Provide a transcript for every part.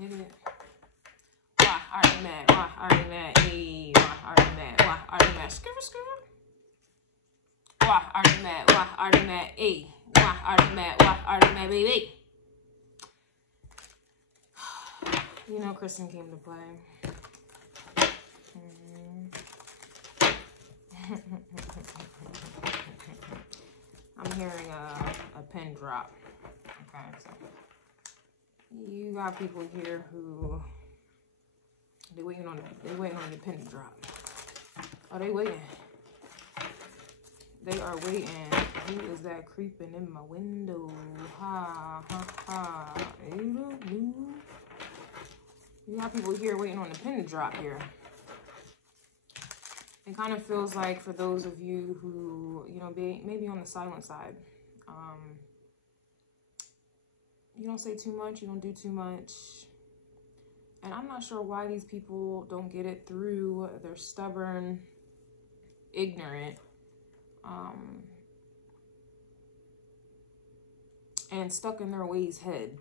Hit it. Why are they mad? Why are they mad? Hey, why are they mad? Why are they mad? Skiver, skiver. Why are they mad? Why are they mad? Hey, why are they mad? Why are they mad, baby? You know Kristen came to play. I'm hearing a pin drop. Okay, so you got people here who they're waiting on the pin to drop. Oh, they waiting. They are waiting. Who is that creeping in my window? Ha ha ha. You got people here waiting on the pin to drop here. It kind of feels like for those of you who, you know, maybe on the silent side, you don't say too much, you don't do too much. And I'm not sure why these people don't get it through. They're stubborn, ignorant, and stuck in their ways head.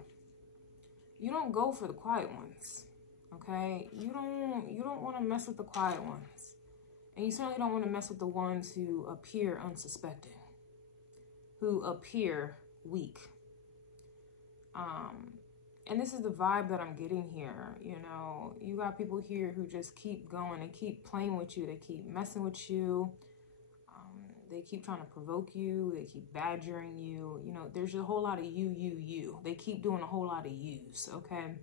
You don't go for the quiet ones, okay? You don't want to mess with the quiet ones. And you certainly don't want to mess with the ones who appear unsuspecting, who appear weak. And this is the vibe that I'm getting here. You know, you got people here who just keep going and keep playing with you. They keep messing with you. They keep trying to provoke you. They keep badgering you. You know, there's a whole lot of you. They keep doing a whole lot of yous, okay?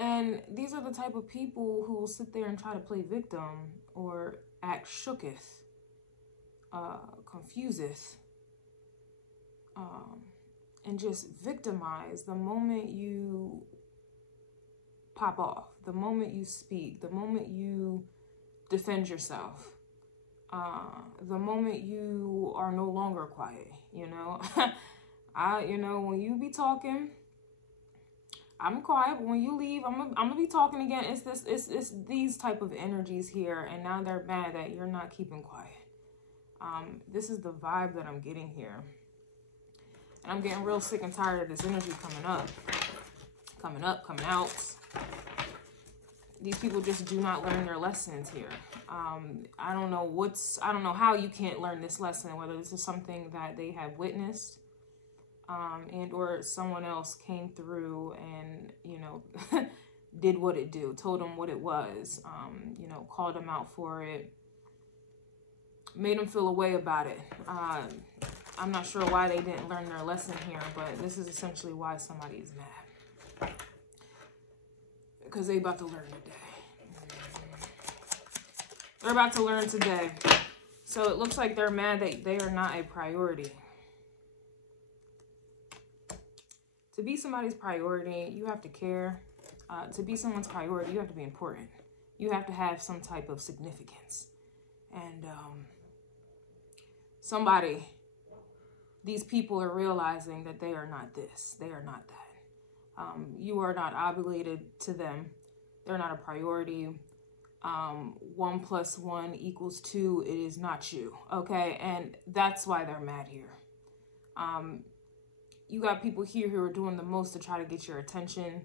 And these are the type of people who will sit there and try to play victim or act shooketh, confuseth, and just victimize the moment you pop off, the moment you speak, the moment you defend yourself, the moment you are no longer quiet, you know. You know, when you be talking, I'm quiet, but when you leave, I'm gonna be talking again. It's these type of energies here, and now they're mad that you're not keeping quiet. This is the vibe that I'm getting here. And I'm getting real sick and tired of this energy coming out. These people just do not learn their lessons here. I don't know how you can't learn this lesson, whether this is something that they have witnessed, and or someone else came through and, you know, did what it do, told them what it was, you know, called them out for it, made them feel a way about it. I'm not sure why they didn't learn their lesson here, but this is essentially why somebody is mad. Because they about to learn today. They're about to learn today. So it looks like they're mad that they are not a priority. To be somebody's priority, you have to care. To be someone's priority, you have to be important. You have to have some type of significance. And these people are realizing that they are not this. They are not that. You are not obligated to them. They're not a priority. 1 + 1 = 2. It is not you. Okay. And that's why they're mad here. You got people here who are doing the most to try to get your attention,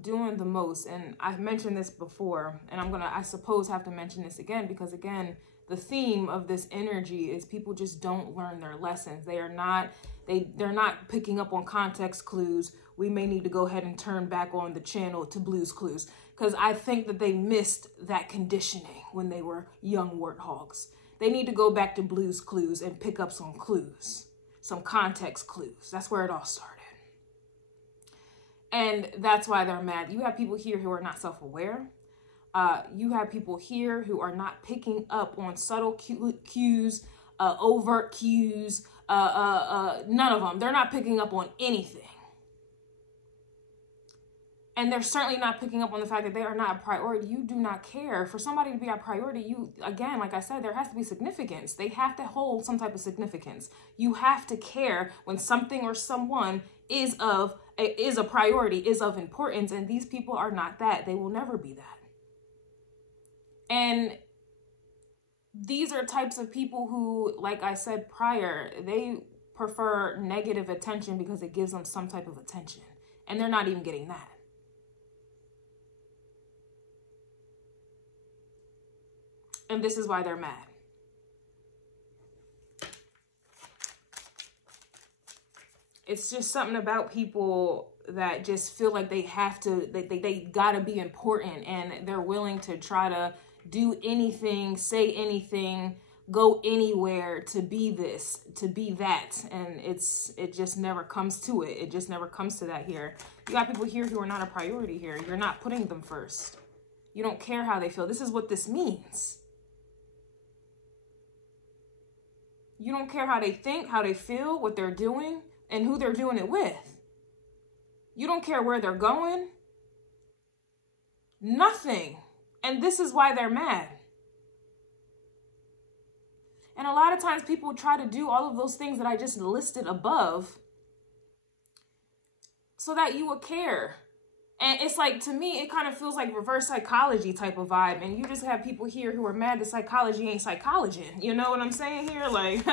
doing the most. And I've mentioned this before, and I suppose have to mention this again, because again, the theme of this energy is people just don't learn their lessons. They're not picking up on context clues. We may need to go ahead and turn back on the channel to Blue's Clues, because I think that they missed that conditioning when they were young warthogs. They need to go back to Blue's Clues and pick up some clues, some context clues. That's where it all started. And that's why they're mad. You have people here who are not self-aware. You have people here who are not picking up on subtle cues, overt cues, none of them. They're not picking up on anything. And they're certainly not picking up on the fact that they are not a priority. You do not care. For somebody to be a priority, again, like I said, there has to be significance. They have to hold some type of significance. You have to care when something or someone is a priority, is of importance, and these people are not that. They will never be that. And these are types of people who, like I said prior, they prefer negative attention because it gives them some type of attention. And they're not even getting that. And this is why they're mad. It's just something about people that just feel like they have to, they gotta be important, and they're willing to try to do anything, say anything, go anywhere to be this, to be that. And it just never comes to it. It just never comes to that here. You got people here who are not a priority here. You're not putting them first. You don't care how they feel. This is what this means. You don't care how they think, how they feel, what they're doing, and who they're doing it with. You don't care where they're going. Nothing. And this is why they're mad. And a lot of times people try to do all of those things that I just listed above so that you would care. And it's like, to me, it kind of feels like reverse psychology type of vibe. And you just have people here who are mad that psychology ain't psychology. You know what I'm saying here? Like,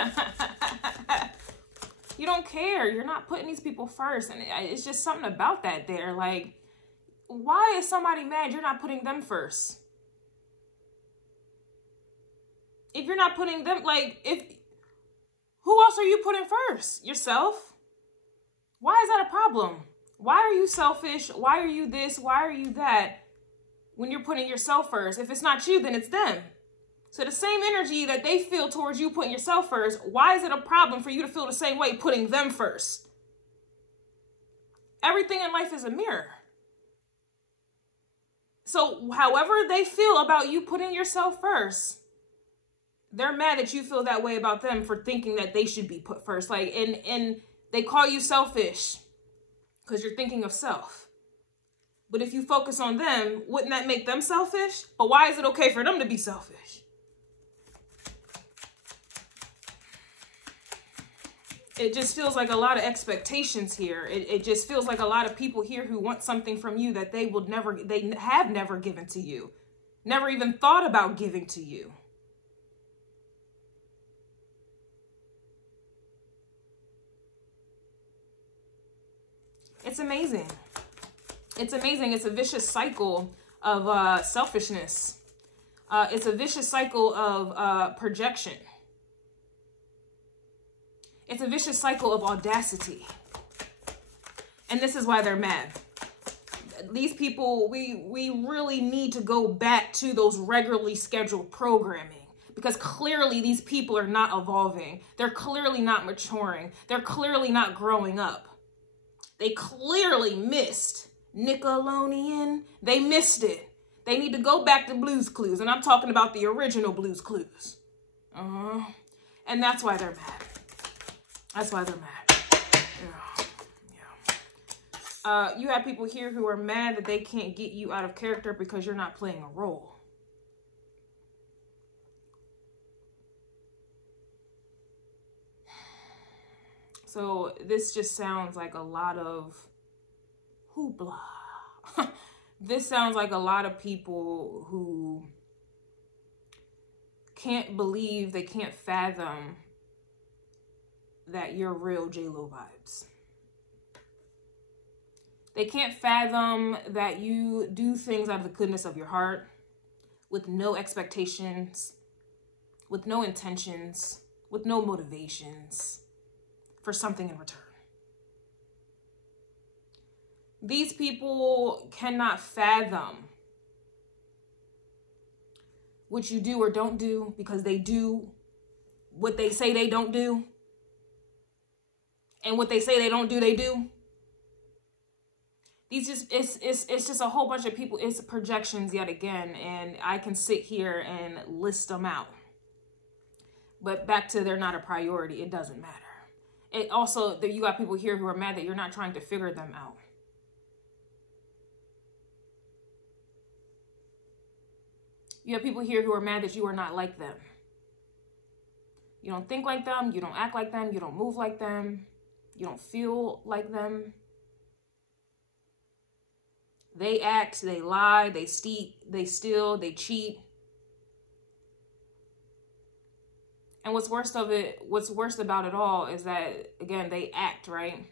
you don't care. You're not putting these people first. And it's just something about that there. Like, why is somebody mad you're not putting them first? If you're not putting them, like, who else are you putting first? Yourself? Why is that a problem? Why are you selfish? Why are you this? Why are you that? When you're putting yourself first. If it's not you, then it's them. So the same energy that they feel towards you putting yourself first, why is it a problem for you to feel the same way putting them first? Everything in life is a mirror. So however they feel about you putting yourself first, they're mad that you feel that way about them for thinking that they should be put first. Like, and they call you selfish because you're thinking of self. But if you focus on them, wouldn't that make them selfish? But why is it okay for them to be selfish? It just feels like a lot of expectations here. It just feels like a lot of people here who want something from you that they have never given to you. Never even thought about giving to you. It's amazing. It's amazing. It's a vicious cycle of selfishness. It's a vicious cycle of projection. It's a vicious cycle of audacity. And this is why they're mad. These people, we really need to go back to those regularly scheduled programming, because clearly these people are not evolving. They're clearly not maturing. They're clearly not growing up. They clearly missed Nickelodeon. They missed it. They need to go back to Blue's Clues. And I'm talking about the original Blue's Clues. And that's why they're mad. That's why they're mad. Yeah. You have people here who are mad that they can't get you out of character because you're not playing a role. So this just sounds like a lot of hoopla. This sounds like a lot of people who can't believe, they can't fathom that you're real J-Lo vibes. They can't fathom that you do things out of the goodness of your heart, with no expectations, with no intentions, with no motivations, for something in return. These people cannot fathom what you do or don't do, because they do what they say they don't do. And what they say they don't do, they do. These just, it's just a whole bunch of people. It's projections yet again. And I can sit here and list them out. But back to they're not a priority. It doesn't matter. It also, you got people here who are mad that you're not trying to figure them out. You have people here who are mad that you are not like them. You don't think like them. You don't act like them. You don't move like them. You don't feel like them. They act, they lie, they steal, they cheat. And what's worst about it all is that, again, they act, right?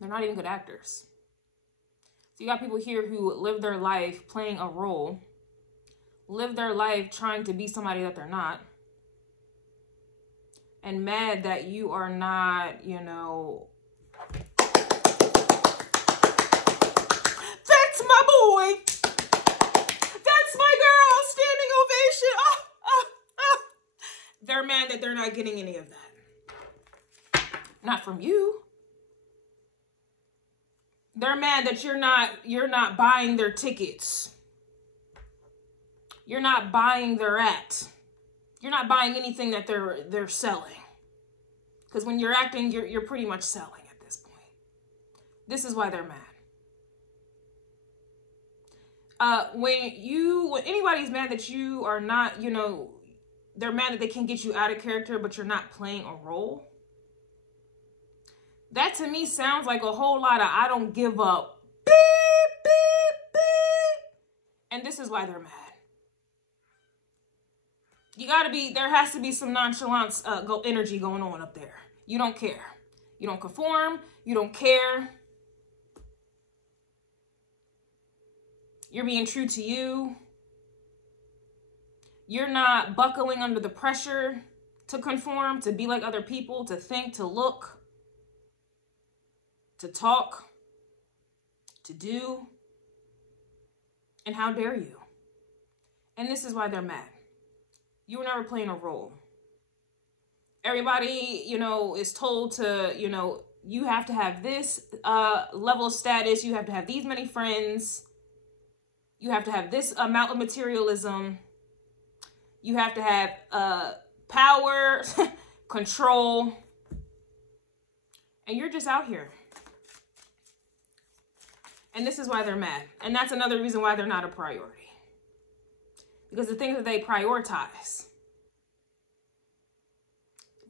They're not even good actors. So you got people here who live their life playing a role, live their life trying to be somebody that they're not, and mad that you are not, you know, that's my boy, that's my girl, standing ovation. Oh, oh, oh. They're mad that they're not getting any of that. Not from you. They're mad that you're not buying their tickets. You're not buying their act. You're not buying anything that they're selling. Because when you're acting, you're pretty much selling at this point. This is why they're mad. When anybody's mad that you are not, you know, they're mad that they can get you out of character, but you're not playing a role. That to me sounds like a whole lot of I don't give up. Beep, beep, beep. And this is why they're mad. There has to be some nonchalance energy going on up there. You don't care. You don't conform. You don't care. You're being true to you. You're not buckling under the pressure to conform, to be like other people, to think, to look, to talk, to do. And how dare you? And this is why they're mad. You were never playing a role. Everybody, you know, is told to, you know, you have to have this level of status. You have to have these many friends. You have to have this amount of materialism. You have to have power, control. And you're just out here. And this is why they're mad. And that's another reason why they're not a priority. Because the things that they prioritize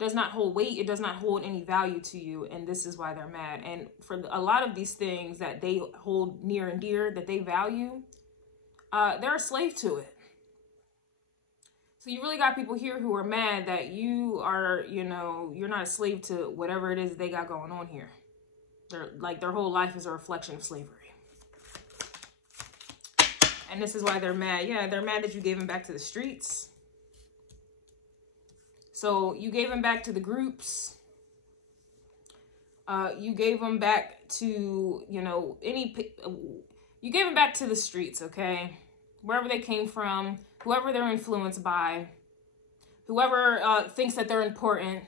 does not hold weight. It does not hold any value to you. And this is why they're mad. And for a lot of these things that they hold near and dear, that they value, they're a slave to it. So you really got people here who are mad that you are, you know, you're not a slave to whatever it is they got going on here. Their whole life is a reflection of slavery. And this is why they're mad. Yeah, they're mad that you gave them back to the streets. So you gave them back to the groups. You gave them back to, you know, you gave them back to the streets, okay? Wherever they came from, whoever they're influenced by, whoever thinks that they're important.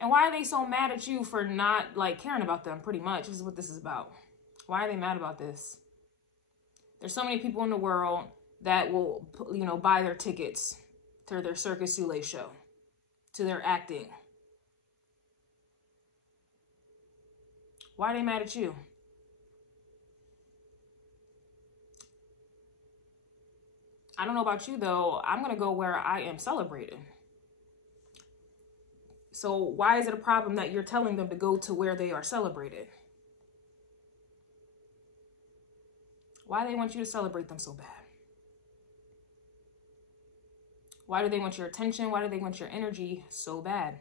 And why are they so mad at you for not, like, caring about them, pretty much? This is what this is about. Why are they mad about this? There's so many people in the world that will, you know, buy their tickets to their Circus Soleil show, to their acting. Why are they mad at you? I don't know about you, though. I'm going to go where I am celebrated. So why is it a problem that you're telling them to go to where they are celebrated? Why do they want you to celebrate them so bad? Why do they want your attention? Why do they want your energy so bad?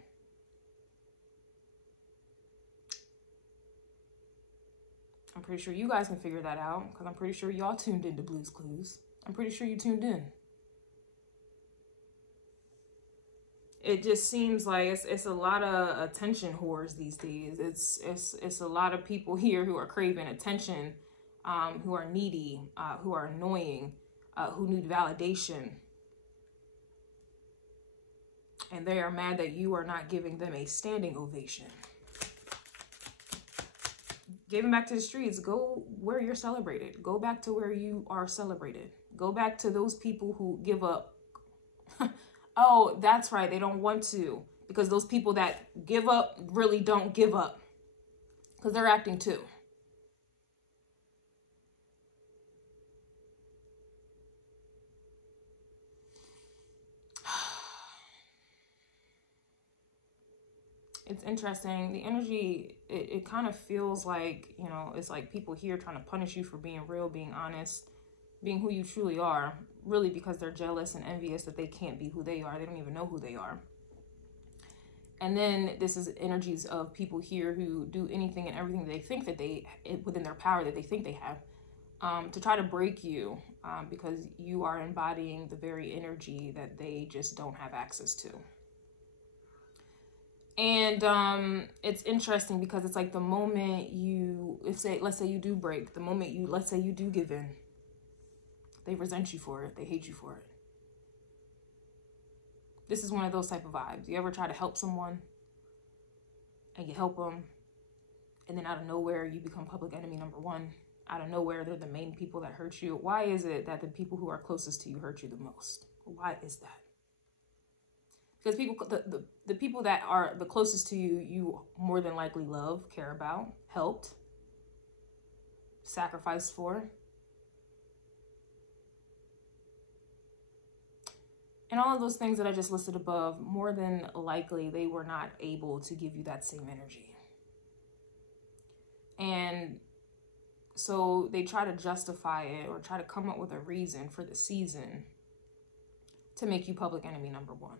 I'm pretty sure you guys can figure that out, because I'm pretty sure y'all tuned into Blue's Clues. I'm pretty sure you tuned in. It just seems like it's a lot of attention whores these days. It's a lot of people here who are craving attention, who are needy, who are annoying, who need validation. And they are mad that you are not giving them a standing ovation. Give them back to the streets. Go where you're celebrated. Go back to where you are celebrated. Go back to those people who give up. Oh, that's right. They don't want to. Because those people that give up really don't give up. Because they're acting too. It's interesting. The energy, it kind of feels like, you know, it's like people here trying to punish you for being real, being honest, being who you truly are, really because they're jealous and envious that they can't be who they are. They don't even know who they are. And then this is energies of people here who do anything and everything they think that within their power that they think they have, to try to break you, because you are embodying the very energy that they just don't have access to. And it's interesting because it's like the moment let's say you do break, the moment let's say you do give in, they resent you for it. They hate you for it. This is one of those type of vibes. You ever try to help someone and you help them, and then out of nowhere you become public enemy number one? Out of nowhere, they're the main people that hurt you. Why is it that the people who are closest to you hurt you the most? Why is that? Because the people that are the closest to you, you more than likely love, care about, helped, sacrificed for. And all of those things that I just listed above, more than likely, they were not able to give you that same energy. And so they try to justify it or try to come up with a reason for the season to make you public enemy number one.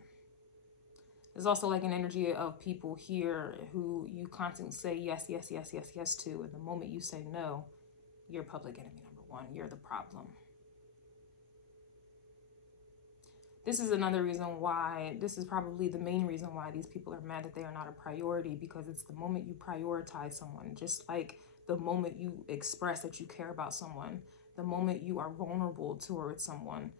There's also like an energy of people here who you constantly say yes, yes, yes, yes, yes to. And the moment you say no, you're public enemy number one. You're the problem. This is another reason why, this is probably the main reason why these people are mad that they are not a priority, because it's the moment you prioritize someone, just like the moment you express that you care about someone, the moment you are vulnerable towards someone,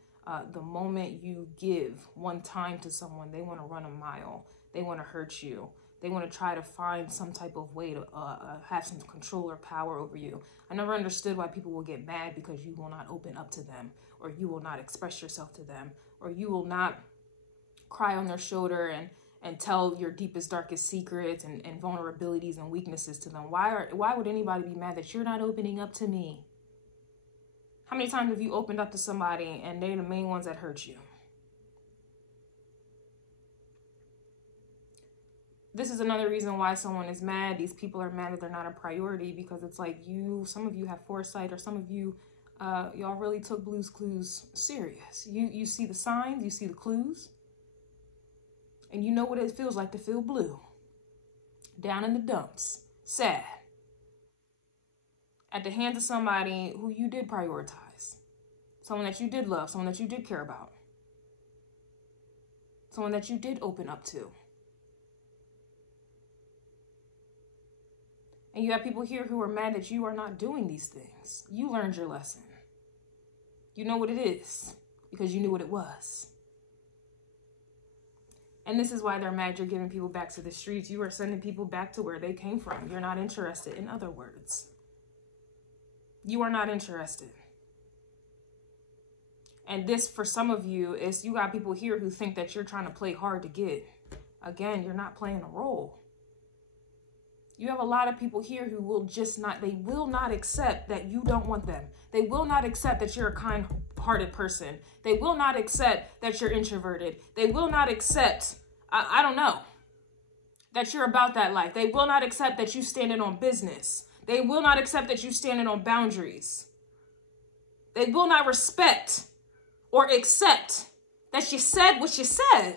the moment you give one time to someone, they want to run a mile. They want to hurt you. They want to try to find some type of way to have some control or power over you. I never understood why people will get mad because you will not open up to them, or you will not express yourself to them, or you will not cry on their shoulder and tell your deepest, darkest secrets and vulnerabilities and weaknesses to them. Why would anybody be mad that you're not opening up to me? How many times have you opened up to somebody and they're the main ones that hurt you? This is another reason why someone is mad. These people are mad that they're not a priority, because it's like some of you have foresight, or some of you, y'all really took Blue's Clues serious. You see the signs, you see the clues, and you know what it feels like to feel blue. Down in the dumps, sad, at the hands of somebody who you did prioritize, someone that you did love, someone that you did care about, someone that you did open up to. And you have people here who are mad that you are not doing these things. You learned your lesson. You know what it is because you knew what it was. And this is why they're mad you're giving people back to the streets. You are sending people back to where they came from. You're not interested, in other words. You are not interested. And this, for some of you, is you got people here who think that you're trying to play hard to get. Again, you're not playing a role. You have a lot of people here who will just not, they will not accept that you don't want them. They will not accept that you're a kind-hearted person. They will not accept that you're introverted. They will not accept, I don't know, that you're about that life. They will not accept that you standing on business. They will not accept that you standing on boundaries. They will not respect or accept that you said what you said.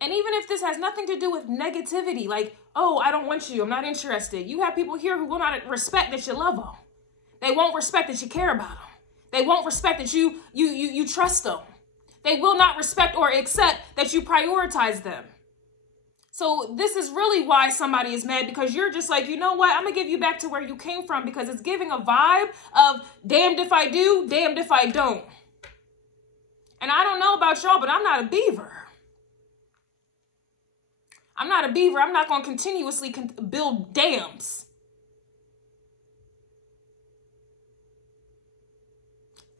And even if this has nothing to do with negativity, like, oh, I don't want you, I'm not interested. You have people here who will not respect that you love them. They won't respect that you care about them. They won't respect that you trust them. They will not respect or accept that you prioritize them. So this is really why somebody is mad, because you're just like, you know what? I'm going to give you back to where you came from, because it's giving a vibe of damned if I do, damned if I don't. And I don't know about y'all, but I'm not a beaver. I'm not a beaver. I'm not going to continuously build dams.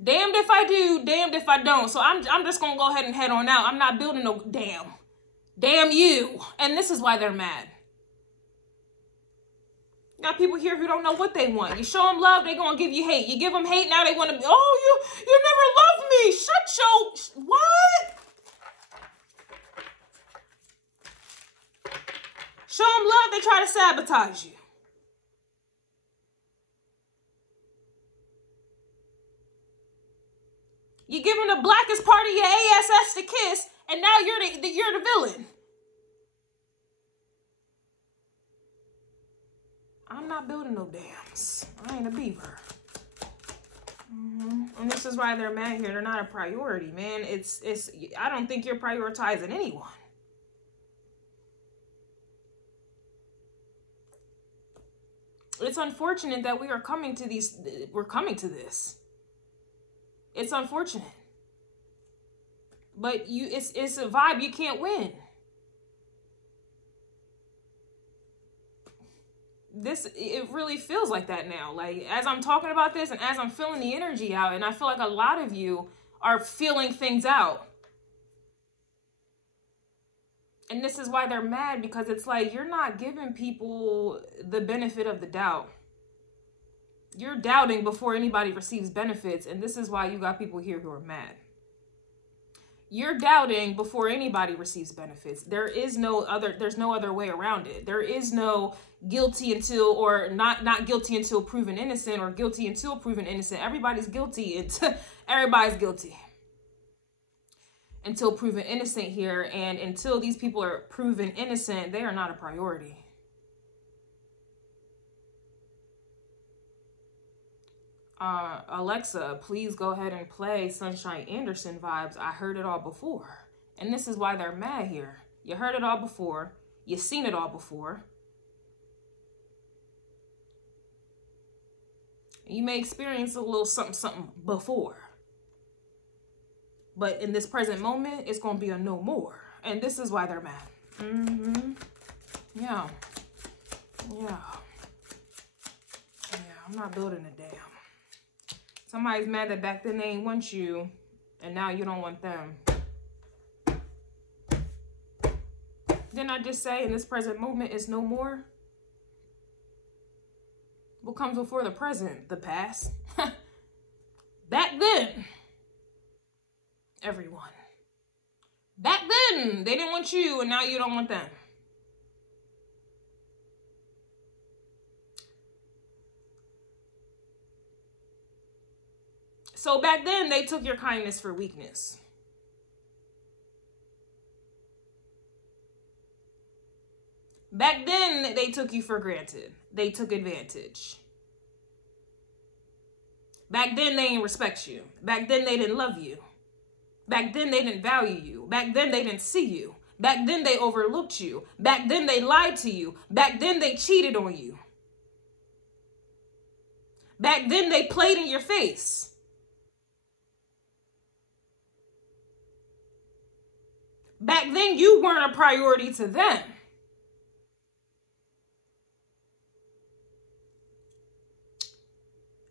Damned if I do, damned if I don't. So I'm just going to go ahead and head on out. I'm not building no dam. Damn you. And this is why they're mad. You got people here who don't know what they want. You show them love, they're going to give you hate. You give them hate, now they want to, oh, you never loved me. Shut your, what? Show them love, they try to sabotage you. You're giving the blackest part of your ass to kiss, and now you're the villain. I'm not building no dams. I ain't a beaver. And this is why they're mad here. They're not a priority, man. I don't think you're prioritizing anyone. It's unfortunate that we're coming to this. It's unfortunate. But it's a vibe you can't win. It really feels like that now. Like, as I'm talking about this and as I'm feeling the energy out, and I feel like a lot of you are feeling things out. And this is why they're mad, because it's like you're not giving people the benefit of the doubt. You're doubting before anybody receives benefits, and this is why you got people here who are mad. You're doubting before anybody receives benefits. There's no other way around it. There is no guilty until, or not guilty until proven innocent, or guilty until proven innocent. Everybody's guilty. Everybody's guilty until proven innocent here. And until these people are proven innocent, they are not a priority. Alexa, please go ahead and play Sunshine Anderson vibes. I heard it all before. And this is why they're mad here. You heard it all before. You've seen it all before. You may experience a little something before. But in this present moment, it's going to be a no more. And this is why they're mad. Yeah. I'm not building a dam. Somebody's mad that back then they ain't want you, and now you don't want them. Didn't I just say in this present moment is no more? What comes before the present? The past. Back then, everyone. Back then, they didn't want you, and now you don't want them. So back then, they took your kindness for weakness. Back then, they took you for granted. They took advantage. Back then, they didn't respect you. Back then, they didn't love you. Back then, they didn't value you. Back then, they didn't see you. Back then, they overlooked you. Back then, they lied to you. Back then, they cheated on you. Back then, they played in your face. Back then, you weren't a priority to them.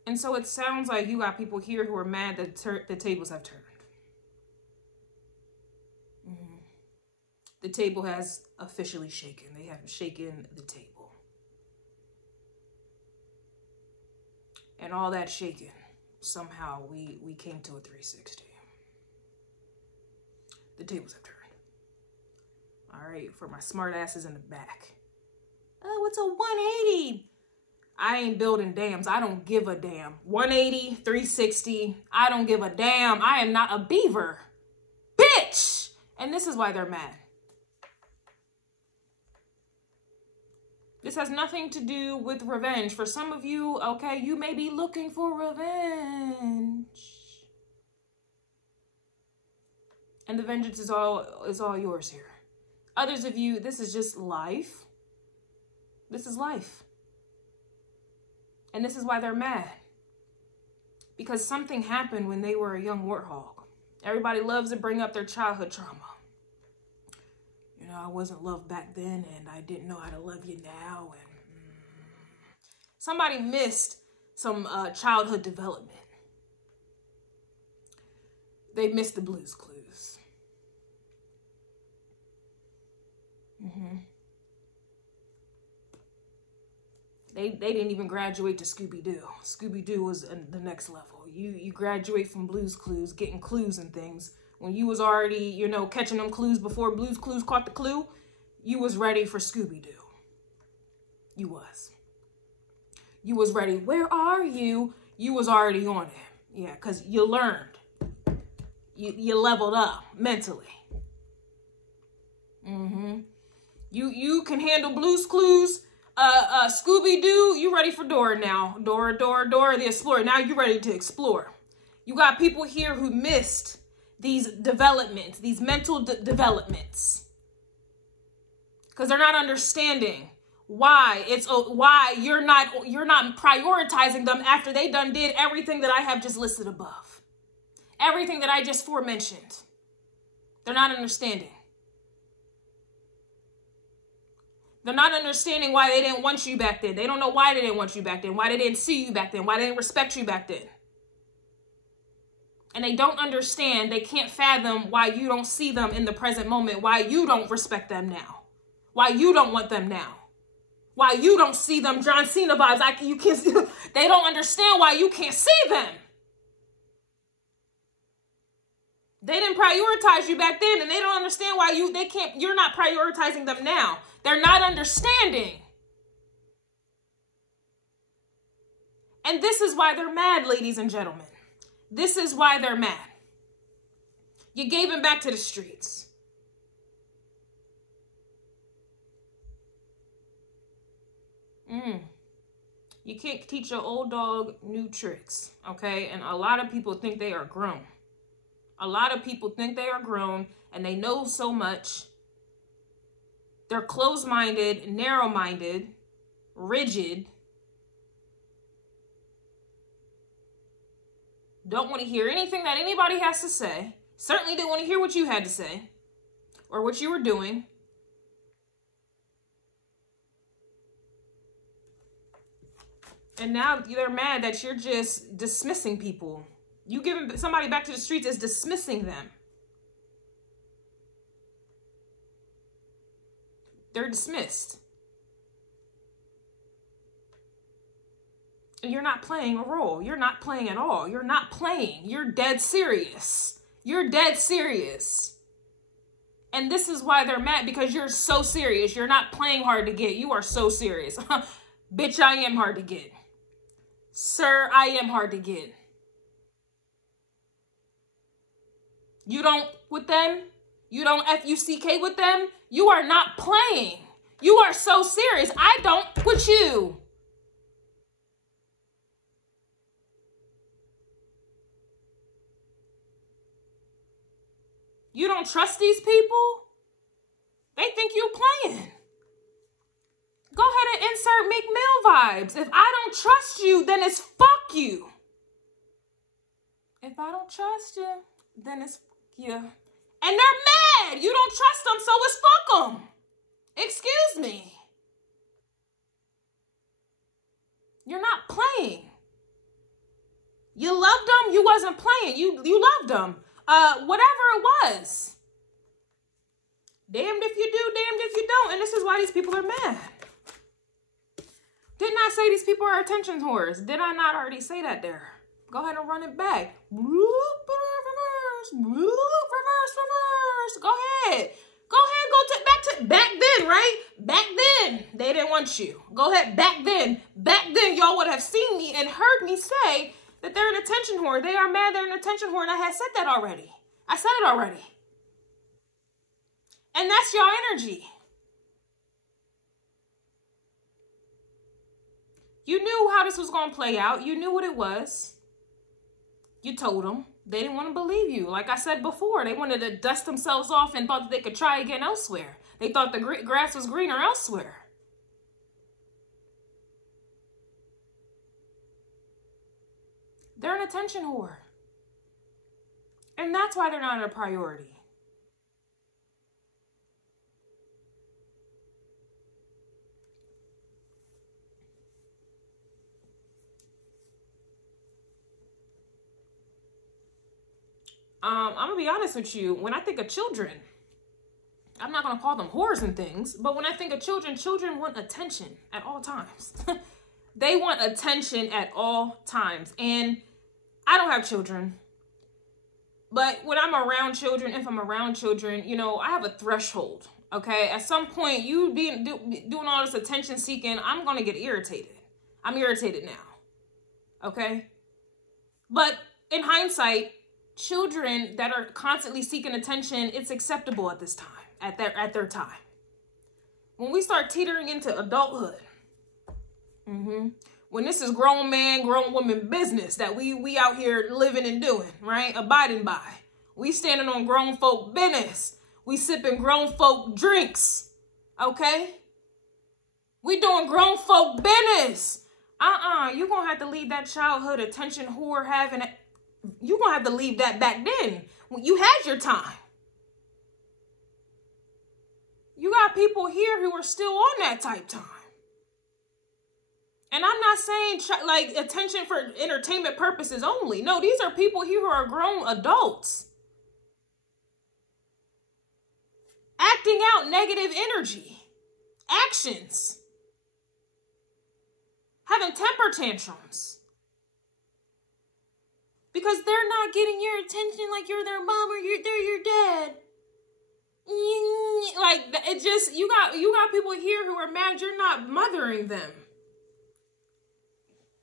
And so it sounds like you got people here who are mad that the tables have turned. The table has officially shaken. They have shaken the table. And all that shaken, somehow we came to a 360. The tables have turned. All right, for my smart asses in the back. Oh, it's a 180. I ain't building dams. I don't give a damn. 180, 360. I don't give a damn. I am not a beaver. Bitch! And this is why they're mad. This has nothing to do with revenge. For some of you, okay, you may be looking for revenge. And the vengeance is all yours here. Others of you, this is just life. This is life. And this is why they're mad. Because something happened when they were a young warthog. Everybody loves to bring up their childhood trauma. You know, I wasn't loved back then, and I didn't know how to love you now. And somebody missed some childhood development. They missed the Blue's Clues. They didn't even graduate to ScoobyDoo. ScoobyDoo was the next level. You graduate from Blue's Clues, getting clues and things. When you was already, you know, catching them clues before Blue's Clues caught the clue, you was ready for ScoobyDoo. You was. You was ready. Where are you? You was already on it. Yeah, because you learned. you leveled up mentally. You can handle Blue's Clues, ScoobyDoo. You ready for Dora now? Dora the Explorer. Now you ready to explore. You got people here who missed these developments, these mental developments, because they're not understanding why you're not prioritizing them after they done did everything that I have just listed above, everything that I just forementioned. They're not understanding. They're not understanding why they didn't want you back then. They don't know why they didn't want you back then, why they didn't see you back then, why they didn't respect you back then. And they don't understand, they can't fathom why you don't see them in the present moment, why you don't respect them now, why you don't want them now, why you don't see them John Cena vibes. They don't understand why you can't see them. They didn't prioritize you back then, and they don't understand why you're not prioritizing them now. They're not understanding. And this is why they're mad, ladies and gentlemen. This is why they're mad. You gave him back to the streets. You can't teach your old dog new tricks, okay? And a lot of people think they are grown. A lot of people think they are grown and they know so much. They're closed-minded, narrow-minded, rigid. Don't want to hear anything that anybody has to say. Certainly didn't want to hear what you had to say or what you were doing. And now they're mad that you're just dismissing people. You giving somebody back to the streets is dismissing them. They're dismissed. And you're not playing a role. You're not playing at all. You're not playing. You're dead serious. You're dead serious. And this is why they're mad, because you're so serious. You're not playing hard to get. You are so serious. Bitch, I am hard to get. Sir, I am hard to get. You don't with them? You don't F-U-C-K with them? You are not playing. You are so serious. I don't with you. You don't trust these people? They think you playing. Go ahead and insert Meek Mill vibes. If I don't trust you, then it's fuck you. If I don't trust you, then it's fuck you. And they're mad. You don't trust them, so it's fuck them. Excuse me. You're not playing. You loved them. You wasn't playing. You loved them. Whatever it was. Damned if you do, damned if you don't. And this is why these people are mad. Didn't I say these people are attention whores? Did I not already say that there? Go ahead and run it back. Reverse, reverse. Go ahead. Back then, right? Back then, they didn't want you. Go ahead, back then, y'all would have seen me and heard me say that they're an attention whore. They are mad, they're an attention whore, and I had said that already. I said it already. And that's your energy. You knew how this was going to play out. You knew what it was. You told them. They didn't want to believe you. Like I said before, they wanted to dust themselves off and thought that they could try again elsewhere. They thought the grass was greener elsewhere. They're an attention whore. And that's why they're not a priority. I'm going to be honest with you. When I think of children, I'm not going to call them whores and things, but when I think of children, children want attention at all times. They want attention at all times. And I don't have children, but when I'm around children, if I'm around children, you know, I have a threshold, okay? At some point, you doing all this attention seeking, I'm going to get irritated. I'm irritated now, okay? But in hindsight, children that are constantly seeking attention, it's acceptable at this time, at their time. When we start teetering into adulthood, when this is grown man, grown woman business that we out here living and doing, right? Abiding by. We standing on grown folk business. We sipping grown folk drinks, okay? We doing grown folk business. You're going to have to leave that childhood attention whore having it. You're going to have to leave that back then. When you had your time. You got people here who are still on that type time. And I'm not saying like attention for entertainment purposes only. No, these are people here who are grown adults. Acting out negative energy. Actions. Having temper tantrums. Because they're not getting your attention like you're their mom or they're your dad. Like, it just, you got people here who are mad you're not mothering them.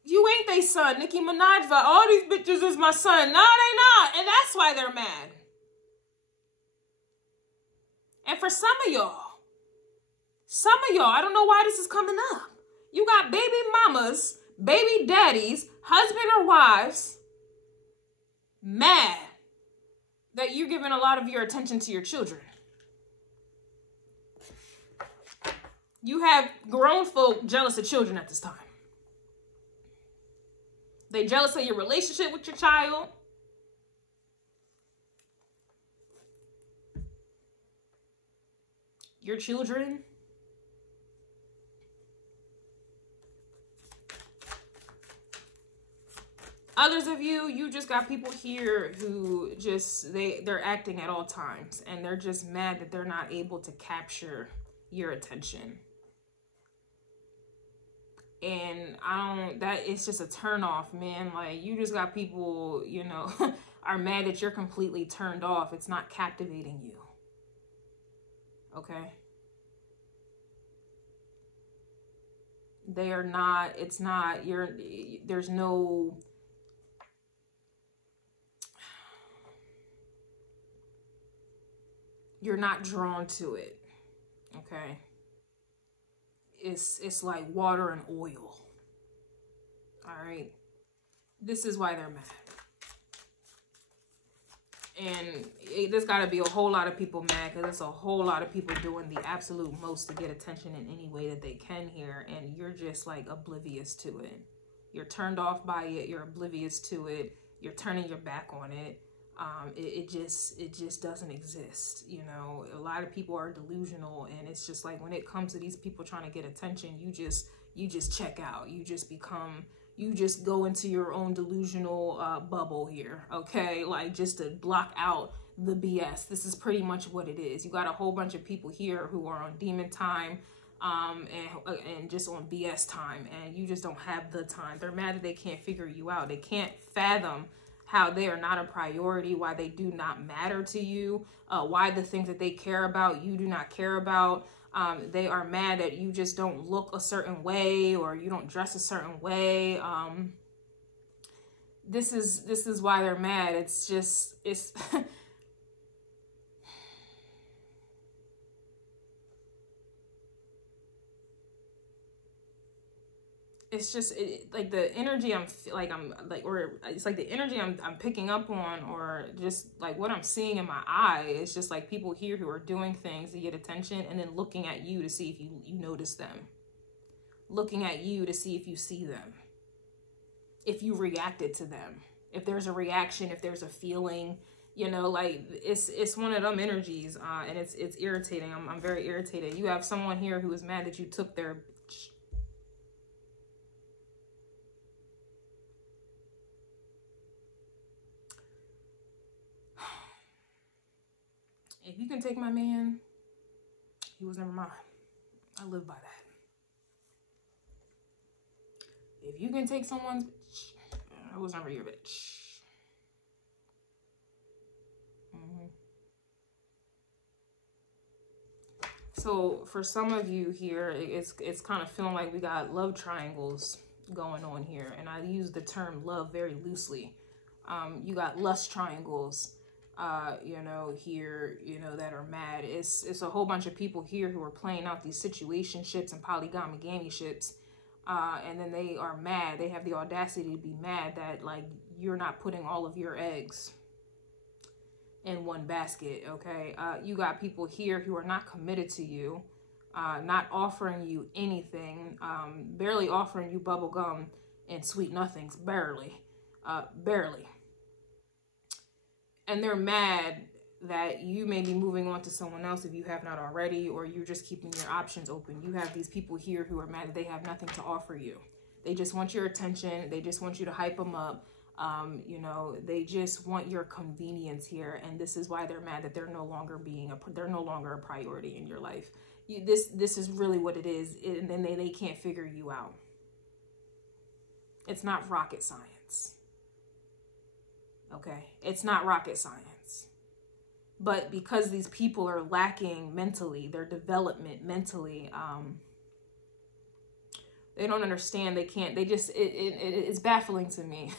You ain't they son. Nicki Minaj, all these bitches is my son. No, they not. And that's why they're mad. And for some of y'all, I don't know why this is coming up. You got baby mamas, baby daddies, husband or wives, mad that you're giving a lot of your attention to your children. You have grown folk jealous of children at this time. They jealous of your relationship with your child. Your children. Others of you just got people here who just, they're acting at all times. And they're just mad that they're not able to capture your attention. And it's just a turn off, man. Like, you just got people, you know, are mad that you're completely turned off. It's not captivating you. Okay? They are not, it's not, there's no, you're not drawn to it. Okay? It's like water and oil. All right. This is why they're mad. And there's got to be a whole lot of people mad because there's a whole lot of people doing the absolute most to get attention in any way that they can here. And you're just like oblivious to it. You're turned off by it. You're oblivious to it. You're turning your back on it. It just doesn't exist. You know, a lot of people are delusional, and it's just like when it comes to these people trying to get attention, you just check out. You just go into your own delusional bubble here. Okay, like just to block out the BS. This is pretty much what it is. You got a whole bunch of people here who are on demon time, and just on BS time, and you just don't have the time. They're mad that they can't figure you out. They can't fathom how they are not a priority, why they do not matter to you, why the things that they care about, you do not care about. They are mad that you just don't look a certain way or you don't dress a certain way. This is why they're mad. It's it's just like the energy it's like the energy I'm picking up on, or just like what I'm seeing in my eye. It's just like people here who are doing things to get attention and then looking at you to see if you notice them, looking at you to see if you see them, if you reacted to them, if there's a reaction, if there's a feeling, you know, like it's one of them energies, and it's irritating. I'm very irritated. You have someone here who is mad that you took their if you can take my man, he was never mine. I live by that. If you can take someone's bitch, I was never your bitch. So for some of you here, it's kind of feeling like we got love triangles going on here. And I use the term love very loosely. You got lust triangles, you know, here, you know, that are mad. It's a whole bunch of people here who are playing out these situationships and polygamy-ships. And then they are mad. They have the audacity to be mad that, like, you're not putting all of your eggs in one basket, okay? You got people here who are not committed to you, not offering you anything, barely offering you bubble gum and sweet nothings, barely. And they're mad that you may be moving on to someone else if you have not already, or you're just keeping your options open. You have these people here who are mad that they have nothing to offer you. They just want your attention. They just want you to hype them up. You know, they just want your convenience here. And this is why they're mad that they're no longer a priority in your life. This is really what it is. And then they can't figure you out. It's not rocket science. Okay. It's not rocket science. But because these people are lacking mentally, their development mentally, they don't understand. They can't, they just, it's baffling to me.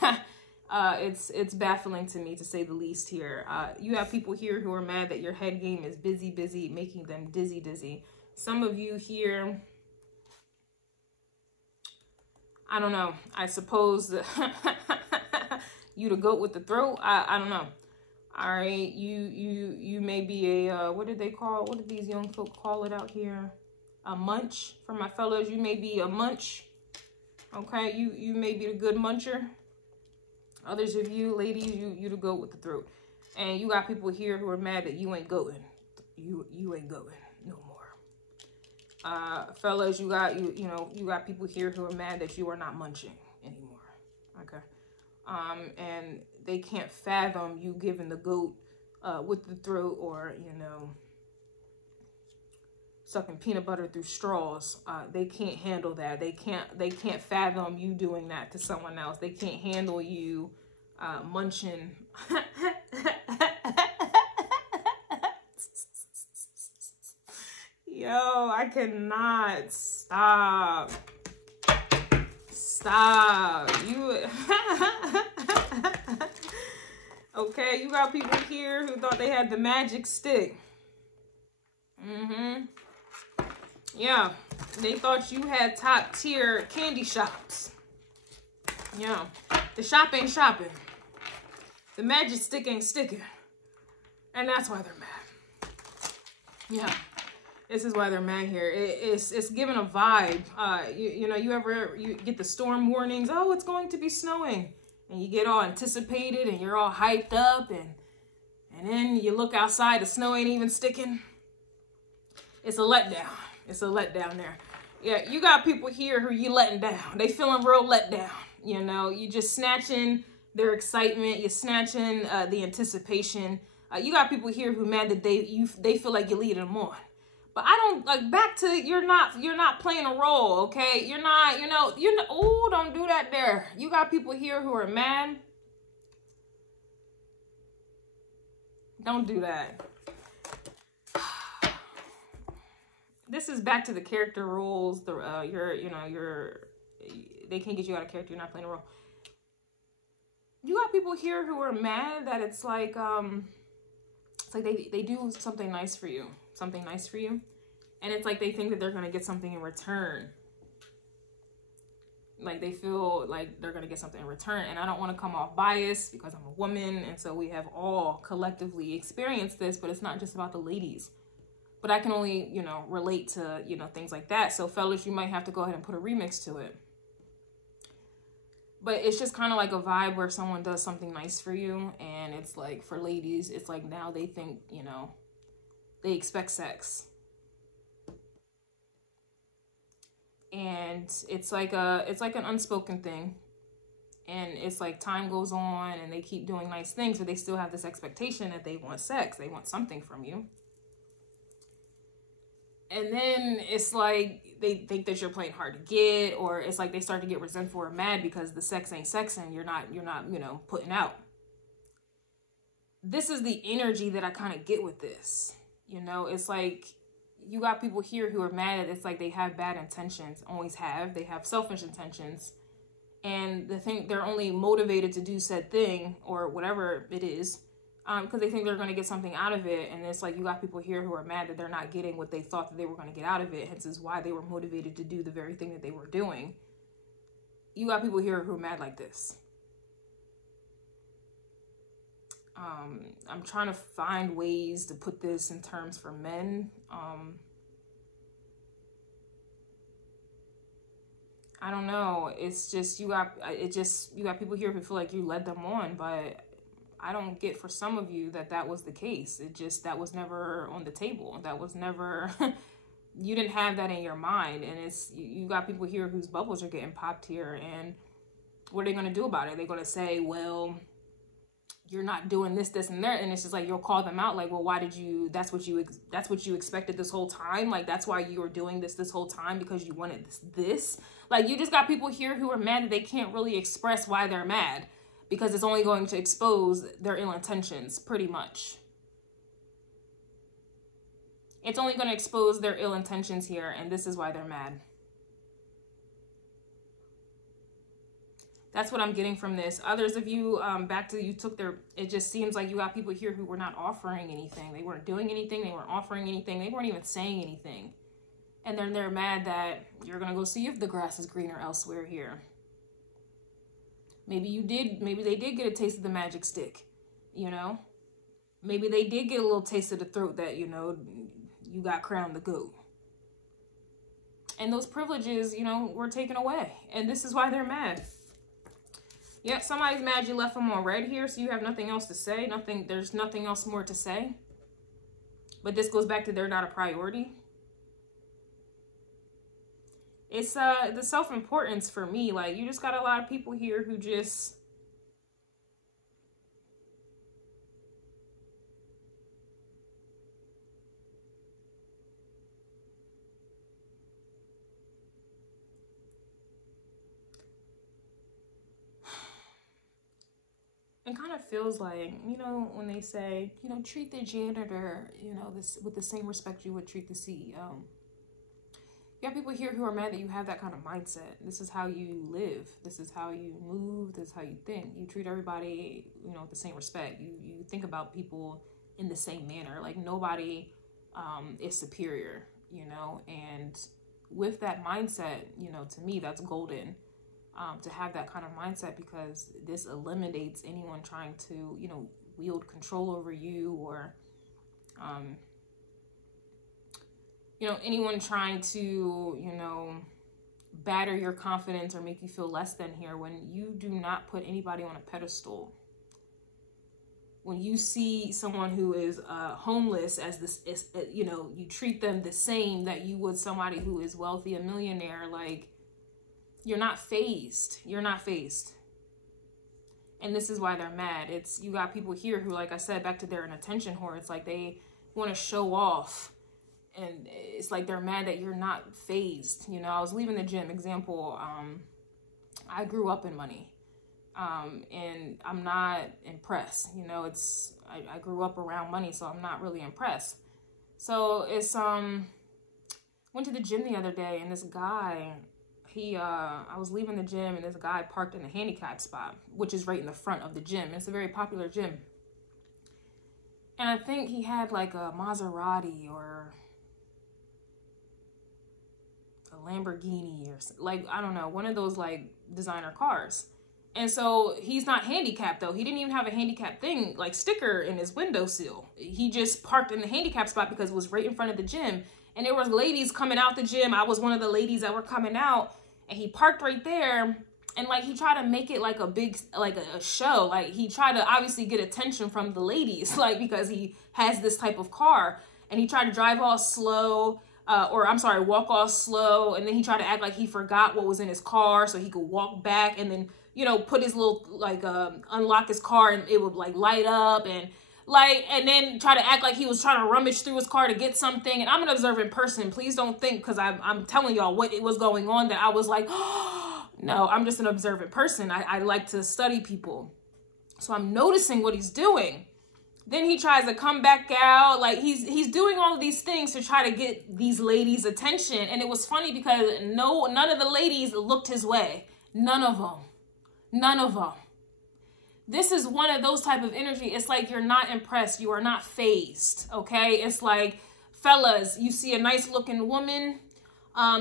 It's baffling to me, to say the least here. You have people here who are mad that your head game is busy, making them dizzy. Some of you here, I don't know. I suppose you the goat with the throat. I don't know. All right, you may be a what did these young folk call it out here? A munch. For my fellows, you may be a munch. Okay, you may be a good muncher. Others of you ladies, you the goat with the throat. And you got people here who are mad that you ain't going. You ain't going no more. Fellas, you got people here who are mad that you are not munching anymore. Okay. And they can't fathom you giving the goat with the throat, or, you know, sucking peanut butter through straws. They can't handle that. They can't fathom you doing that to someone else. They can't handle you munching. Yo, I cannot stop. You okay, you got people here who thought they had the magic stick. Yeah, they thought you had top tier candy shops. Yeah, the shop ain't shopping. The magic stick ain't sticking. And that's why they're mad. Yeah. This is why they're mad here. It's given a vibe. You know, you get the storm warnings. Oh, it's going to be snowing. And you get all anticipated and you're all hyped up. And then you look outside, the snow ain't even sticking. It's a letdown. It's a letdown there. Yeah, you got people here who you letting down. They feeling real let down. You know, you just snatching their excitement. You're snatching the anticipation. You got people here who mad that they feel like you're leading them on. But I don't, like, back to, you're not playing a role, okay? You're not, oh, don't do that there. You got people here who are mad. Don't do that. This is back to the character roles. They can't get you out of character. You're not playing a role. You got people here who are mad that it's like they do something nice for you. And it's like they think that they're going to get something in return. Like they feel like they're going to get something in return. And I don't want to come off biased because I'm a woman. And so we have all collectively experienced this, but it's not just about the ladies. But I can only, relate to, things like that. So fellas, you might have to go ahead and put a remix to it. But it's just kind of like a vibe where someone does something nice for you. And it's like, for ladies, it's like now they think, they expect sex. And it's like an unspoken thing. And it's like time goes on and they keep doing nice things, but they still have this expectation that they want sex. They want something from you. And then it's like they think that you're playing hard to get, or it's like they start to get resentful or mad because the sex ain't sexing. You're not, putting out. This is the energy that I kind of get with this. It's like you got people here who are mad at it's like they have bad intentions, always have. They have selfish intentions. and they're only motivated to do said thing or whatever it is because they think they're going to get something out of it. And it's like you got people here who are mad that they're not getting what they thought that they were going to get out of it, hence is why they were motivated to do the very thing that they were doing. You got people here who are mad like this. I'm trying to find ways to put this in terms for men. I don't know. It's just you got people here who feel like you led them on, but I don't get for some of you that was the case. That was never on the table. That was never you didn't have that in your mind, and it's you got people here whose bubbles are getting popped here, and what are they going to do about it? They're going to say, well, you're not doing this, and that, and it's just like you'll call them out like, well, why did you? That's what you expected this whole time. Like that's why you were doing this whole time, because you wanted this. Like you just got people here who are mad that they can't really express why they're mad, because it's only going to expose their ill intentions, pretty much. It's only going to expose their ill intentions here, and this is why they're mad. That's what I'm getting from this. Others of you, it just seems like you got people here who were not offering anything. They weren't doing anything. They weren't offering anything. They weren't even saying anything. And then they're mad that you're going to go see if the grass is greener elsewhere here. Maybe they did get a taste of the magic stick, you know? Maybe they did get a little taste of the throat that, you know, you got crowned the goat. And those privileges, you know, were taken away. And this is why they're mad. Yeah, somebody's mad you left them on red here, so you have nothing else to say. There's nothing else more to say. But this goes back to they're not a priority. It's the self-importance for me. Like, you just got a lot of people here who just... It kind of feels like, you know, when they say, you know, treat the janitor, you know, this with the same respect you would treat the CEO. You have people here who are mad that you have that kind of mindset. This is how you live. This is how you move. This is how you think. You treat everybody, you know, with the same respect. You think about people in the same manner. Like nobody is superior, you know, and with that mindset, you know, to me, that's golden. To have that kind of mindset, because this eliminates anyone trying to, you know, wield control over you, or, you know, anyone trying to, you know, batter your confidence or make you feel less than here. When you do not put anybody on a pedestal, when you see someone who is homeless as this, you know, you treat them the same that you would somebody who is wealthy, a millionaire, like, you're not phased. You're not phased. And this is why they're mad. It's, you got people here who, like I said, back to they're an attention whore. It's like they want to show off. And it's like they're mad that you're not phased. You know, I was leaving the gym. Example, I grew up in money. And I'm not impressed. You know, it's, I grew up around money, so I'm not really impressed. So it's, went to the gym the other day, and this guy... I was leaving the gym, and this guy parked in a handicap spot, which is right in the front of the gym. It's a very popular gym. And I think he had like a Maserati or a Lamborghini or like, I don't know, one of those like designer cars. And so he's not handicapped though. He didn't even have a handicap thing, like sticker in his windowsill. He just parked in the handicap spot because it was right in front of the gym. And there was ladies coming out the gym. I was one of the ladies that were coming out. And he parked right there, and like he tried to make it like a big, like a show. Like he tried to obviously get attention from the ladies, like because he has this type of car. And he tried to drive all slow, walk all slow. And then he tried to act like he forgot what was in his car so he could walk back and then, you know, put his little, like, unlock his car and it would like light up and like, and then try to act like he was trying to rummage through his car to get something. And I'm an observant person. Please don't think, because I'm telling y'all what it was going on, that I was like, oh, no, I'm just an observant person. I like to study people. So I'm noticing what he's doing. Then he tries to come back out. Like he's doing all of these things to try to get these ladies' attention. And it was funny because none of the ladies looked his way. None of them. None of them. This is one of those type of energy. It's like you're not impressed. You are not phased, okay? It's like, fellas, you see a nice looking woman.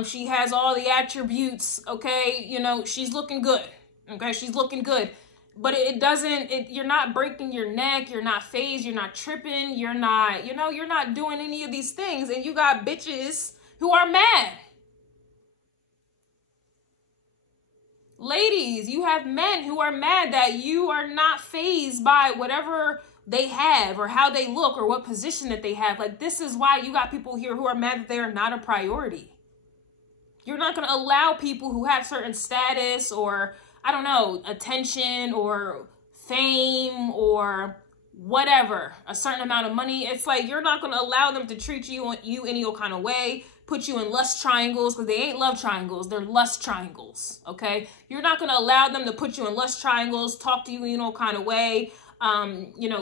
She has all the attributes, okay? You know, she's looking good, okay? She's looking good. But you're not breaking your neck. You're not phased. You're not tripping. You're not, you're not doing any of these things. And you got bitches who are mad. Ladies, you have men who are mad that you are not phased by whatever they have or how they look or what position that they have. Like, this is why you got people here who are mad that they are not a priority. You're not going to allow people who have certain status or, I don't know, attention or fame or whatever, a certain amount of money. It's like, you're not going to allow them to treat you any old kind of way. Put you in lust triangles, because they ain't love triangles. They're lust triangles, okay? You're not going to allow them to put you in lust triangles, talk to you in all kind of way,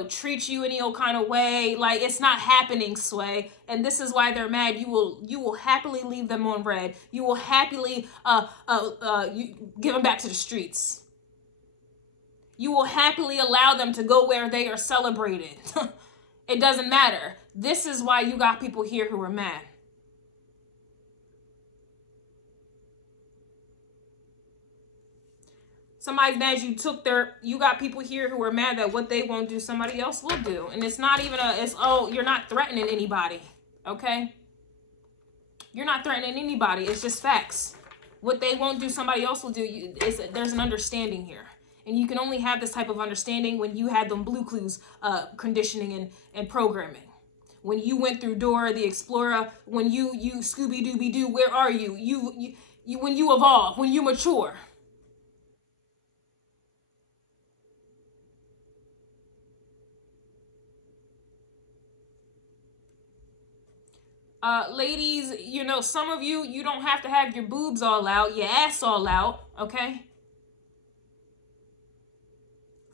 treat you any old kind of way. Like, it's not happening, Sway. And this is why they're mad. You will happily leave them on red. You will happily give them back to the streets. You will happily allow them to go where they are celebrated. It doesn't matter. This is why you got people here who are mad. Somebody's mad you got people here who are mad that what they won't do, somebody else will do. And it's not even you're not threatening anybody, okay? You're not threatening anybody. It's just facts. What they won't do, somebody else will do. There's an understanding here. And you can only have this type of understanding when you had them Blue Clues conditioning and programming. When you went through Dora the Explorer, when you Scooby-Doo, where are you? When you evolve, when you mature. Ladies, some of you don't have to have your boobs all out, your ass all out, okay?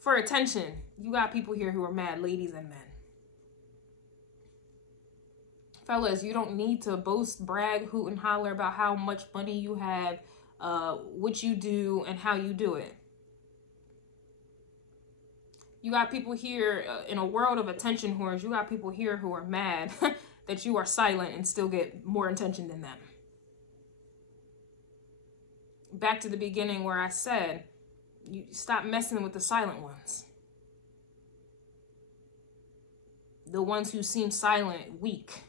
For attention. You got people here who are mad, ladies and men. Fellas, you don't need to boast, brag, hoot, and holler about how much money you have, what you do, and how you do it. You got people here in a world of attention whores. You got people here who are mad that you are silent and still get more attention than them. Back to the beginning where I said, you stop messing with the silent ones. The ones who seem silent, weak,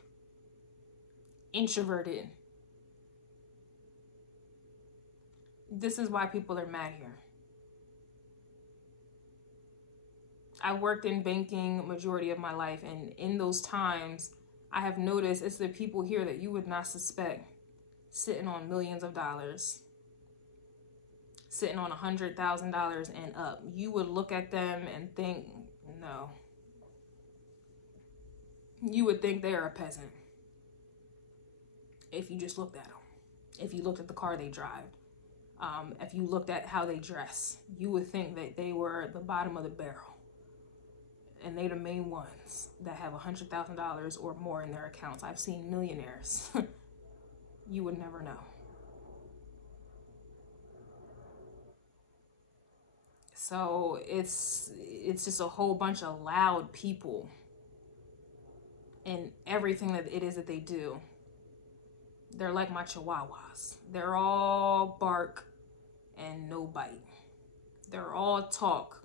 introverted. This is why people are mad here. I worked in banking majority of my life, and in those times, I have noticed it's the people here that you would not suspect sitting on millions of dollars, sitting on $100,000 and up. You would look at them and think, no. You would think they are a peasant if you just looked at them. If you looked at the car they drive. If you looked at how they dress, you would think that they were at the bottom of the barrel. And they're the main ones that have $100,000 or more in their accounts. I've seen millionaires. You would never know. So it's just a whole bunch of loud people in everything that it is that they do. They're like my chihuahuas. They're all bark and no bite. They're all talk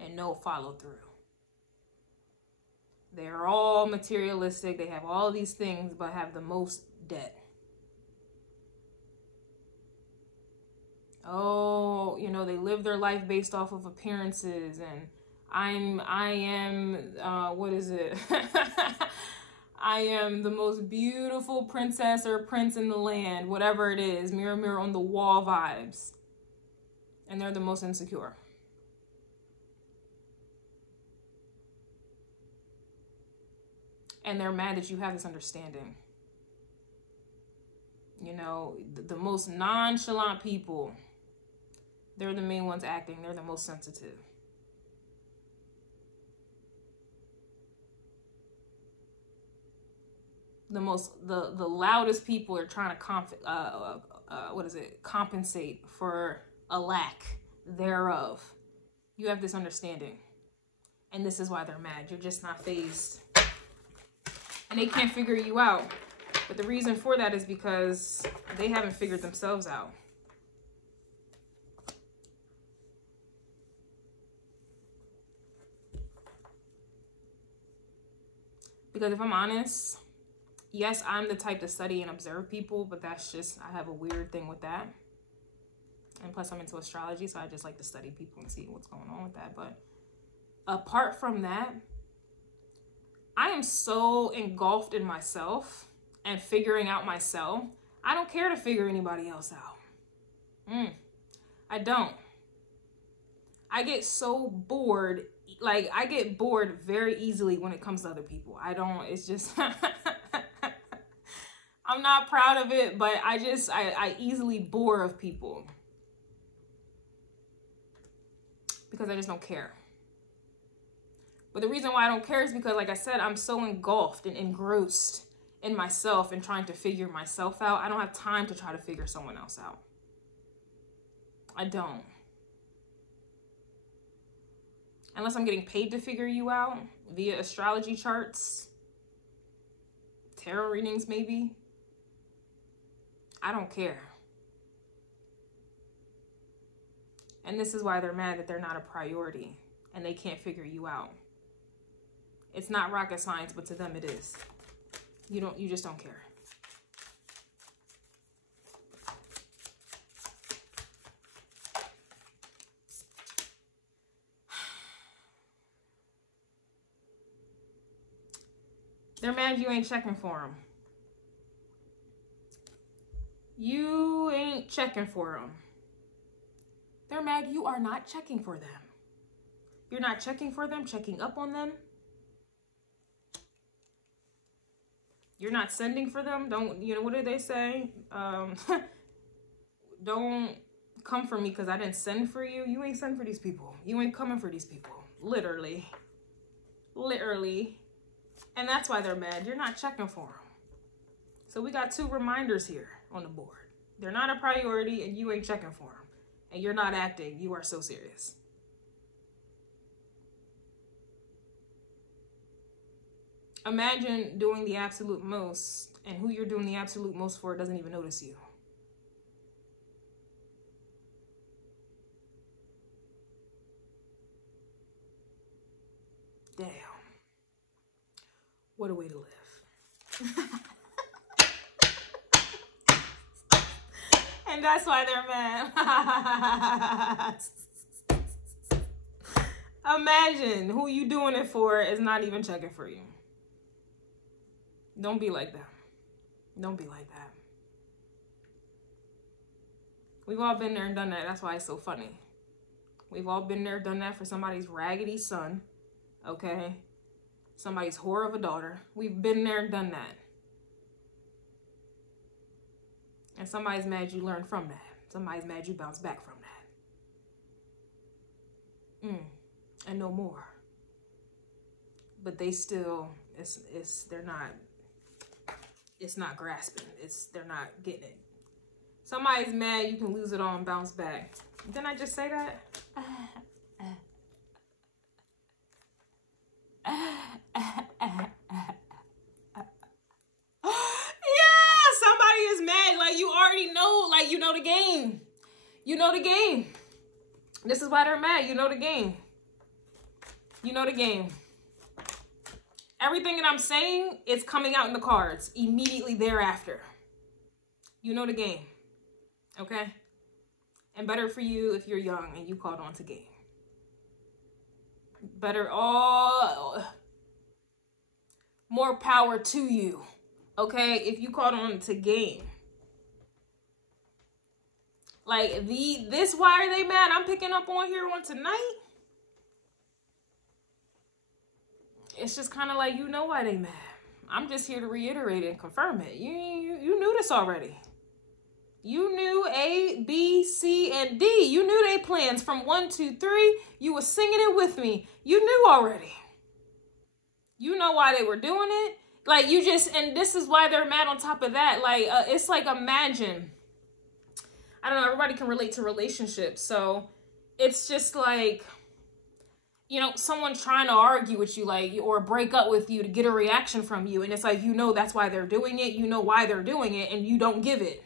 and no follow through. They're all materialistic. They have all these things, but have the most debt. Oh, they live their life based off of appearances, and I am, what is it? I am the most beautiful princess or prince in the land, whatever it is, mirror, mirror on the wall vibes. And they're the most insecure. And they're mad that you have this understanding. The most nonchalant people, they're the main ones acting. They're the most sensitive. The loudest people are trying to compensate for a lack thereof. You have this understanding. And this is why they're mad. You're just not phased. And they can't figure you out. But the reason for that is because they haven't figured themselves out. Because if I'm honest, yes, I'm the type to study and observe people, but that's just, I have a weird thing with that. And plus I'm into astrology, so I just like to study people and see what's going on with that. But apart from that, I am so engulfed in myself and figuring out myself. I don't care to figure anybody else out. I don't. I get so bored. Like, I get bored very easily when it comes to other people. I don't, it's just, I'm not proud of it, but I easily bore of people. Because I just don't care. But the reason why I don't care is because, like I said, I'm so engulfed and engrossed in myself and trying to figure myself out. I don't have time to try to figure someone else out. I don't. Unless I'm getting paid to figure you out via astrology charts, tarot readings maybe. I don't care. And this is why they're mad that they're not a priority and they can't figure you out. It's not rocket science, but to them it is. You just don't care. They're mad you ain't checking for them. You ain't checking for them. They're mad you are not checking for them. You're not checking for them, checking up on them. You're not sending for them. Don't, you know, what did they say? Don't come for me because I didn't send for you. You ain't send for these people. You ain't coming for these people. Literally. Literally. And that's why they're mad. You're not checking for them. So we got two reminders here on the board. They're not a priority and you ain't checking for them. And you're not acting. You are so serious. Imagine doing the absolute most and who you're doing the absolute most for doesn't even notice you. Damn. What a way to live. And that's why they're mad. Imagine who you doing it for is not even checking for you. Don't be like that. Don't be like that. We've all been there and done that. That's why it's so funny. We've all been there, done that for somebody's raggedy son. Okay? Somebody's whore of a daughter. We've been there and done that. And somebody's mad you learned from that. Somebody's mad you bounce back from that. And no more. But they still, they're not, it's not grasping. They're not getting it. Somebody's mad you can lose it all and bounce back. Didn't I just say that? Somebody is mad. Like, you already know. Like, you know the game. You know the game. This is why they're mad. You know the game. You know the game. Everything that I'm saying is coming out in the cards immediately thereafter. You know the game. Okay? And better for you if you're young and you caught on to game. Better all... more power to you. Okay? If you caught on to game. Like, this, why are they mad? I'm picking up on here on tonight. It's just kind of like, you know why they mad. I'm just here to reiterate and confirm it. You knew this already. You knew A, B, C, and D. You knew they plans from 1, 2, 3. You were singing it with me. You knew already. You know why they were doing it. Like, you just, and this is why they're mad on top of that. Like, it's like, imagine, I don't know, everybody can relate to relationships. So it's just like, you know, someone trying to argue with you, like, or break up with you to get a reaction from you. And it's like, you know, that's why they're doing it. You know why they're doing it, and you don't give it.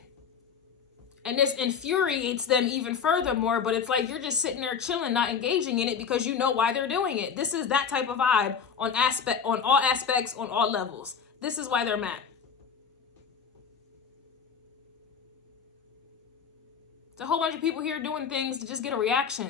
And this infuriates them even furthermore, but it's like you're just sitting there chilling, not engaging in it because you know why they're doing it. This is that type of vibe on all aspects, on all levels. This is why they're mad. There's a whole bunch of people here doing things to just get a reaction.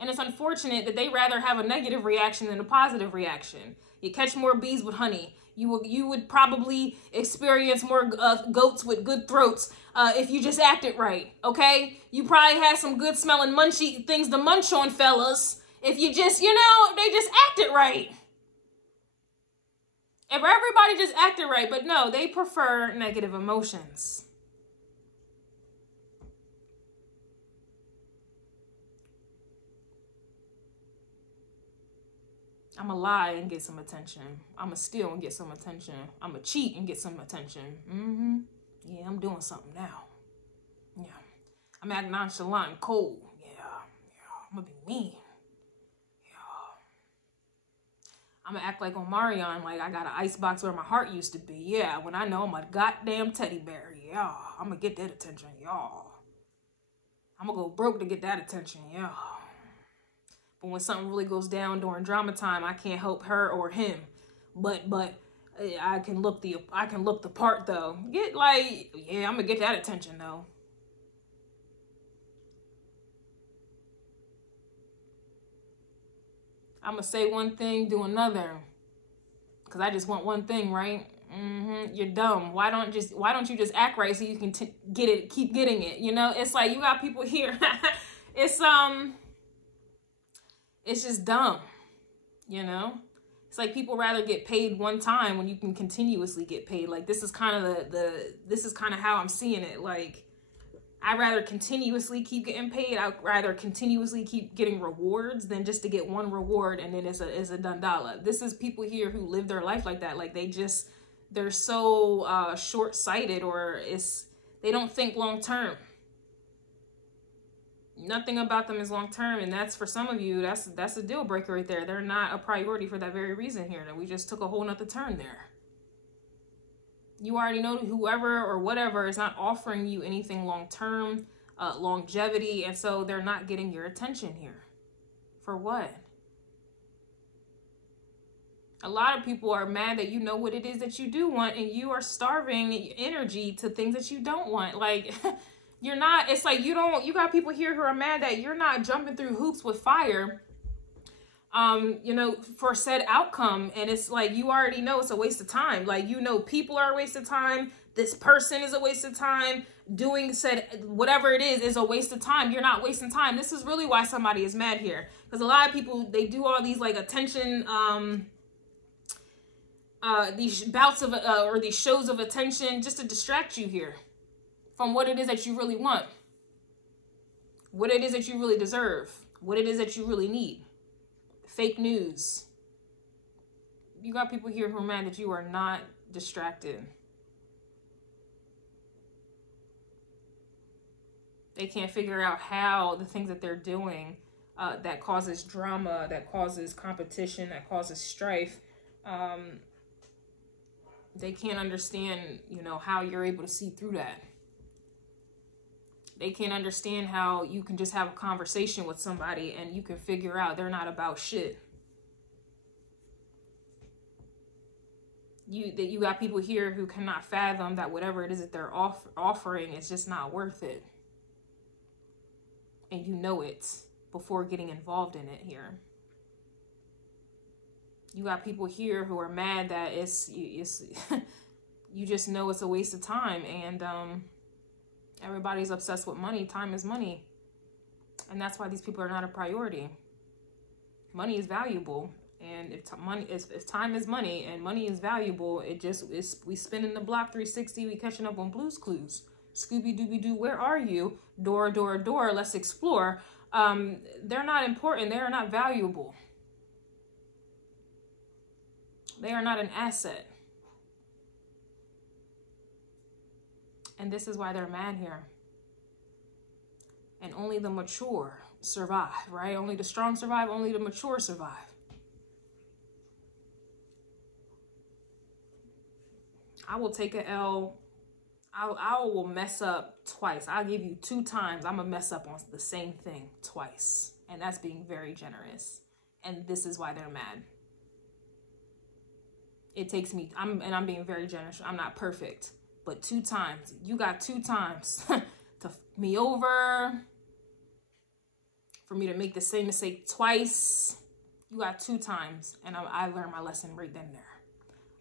And it's unfortunate that they rather have a negative reaction than a positive reaction. You catch more bees with honey. You would probably experience more goats with good throats if you just acted right, okay? You probably had some good smelling munchy things to munch on, fellas. If you just, you know, they just acted right. If everybody just acted right, but no, they prefer negative emotions. I'm going to lie and get some attention. I'm going to steal and get some attention. I'm going to cheat and get some attention. Yeah, I'm doing something now. Yeah. I'm acting nonchalant and cold. Yeah. I'm going to be mean. Yeah. I'm going to act like Omarion, like I got an icebox where my heart used to be. Yeah, when I know I'm a goddamn teddy bear. Yeah. I'm going to get that attention. Yeah. I'm going to go broke to get that attention. Yeah. But when something really goes down during drama time, I can't help her or him. But I can look the part though. Get like, yeah, I'm gonna get that attention though. I'm gonna say one thing, do another. Cause I just want one thing, right? You're dumb. Why don't you just act right so you can get it, keep getting it? You know, it's like you got people here. It's just dumb, you know? It's like people rather get paid one time when you can continuously get paid. Like this is kind of this is kind of how I'm seeing it. Like I'd rather continuously keep getting paid. I'd rather continuously keep getting rewards than just to get one reward and then it's a done dollar. This is people here who live their life like that. Like they're so short-sighted, or they don't think long term. Nothing about them is long term, and that's for some of you, that's a deal breaker right there. They're not a priority for that very reason here. That we just took a whole nother turn there. You already know whoever or whatever is not offering you anything long term, longevity, and so they're not getting your attention here. For what? A lot of people are mad that you know what it is that you do want, and you are starving energy to things that you don't want. Like. You're not, it's like you got people here who are mad that you're not jumping through hoops with fire, you know, for said outcome. And it's like, you already know it's a waste of time. Like, you know, people are a waste of time. This person is a waste of time. Doing said, whatever it is a waste of time. You're not wasting time. This is really why somebody is mad here. Because a lot of people, they do all these like attention, these bouts of, or these shows of attention just to distract you here from what it is that you really want, what it is that you really deserve, what it is that you really need. Fake news. You got people here who are mad that you are not distracted. They can't figure out how the things that they're doing that causes drama, that causes competition, that causes strife, they can't understand, you know, how you're able to see through that. They can't understand how you can just have a conversation with somebody and you can figure out they're not about shit. You got people here who cannot fathom that whatever it is that they're offering is just not worth it. And you know it before getting involved in it here. You got people here who are mad that it's you just know it's a waste of time, and everybody's obsessed with money. Time is money. And that's why these people are not a priority. Money is valuable. And if time is money and money is valuable, we spinning the block 360, we catching up on Blue's Clues. Scooby-Doo, where are you? Door, door, door, let's explore. They're not important. They are not valuable. They are not an asset. And this is why they're mad here. And only the mature survive, right? Only the strong survive, only the mature survive. I will take an L. I will mess up twice. I'll give you 2 times. I'm gonna mess up on the same thing twice. And that's being very generous. And this is why they're mad. It takes me, I'm being very generous. I'm not perfect, but 2 times. You got 2 times to f me over, for me to make the same mistake twice. You got 2 times, and I learned my lesson right then and there.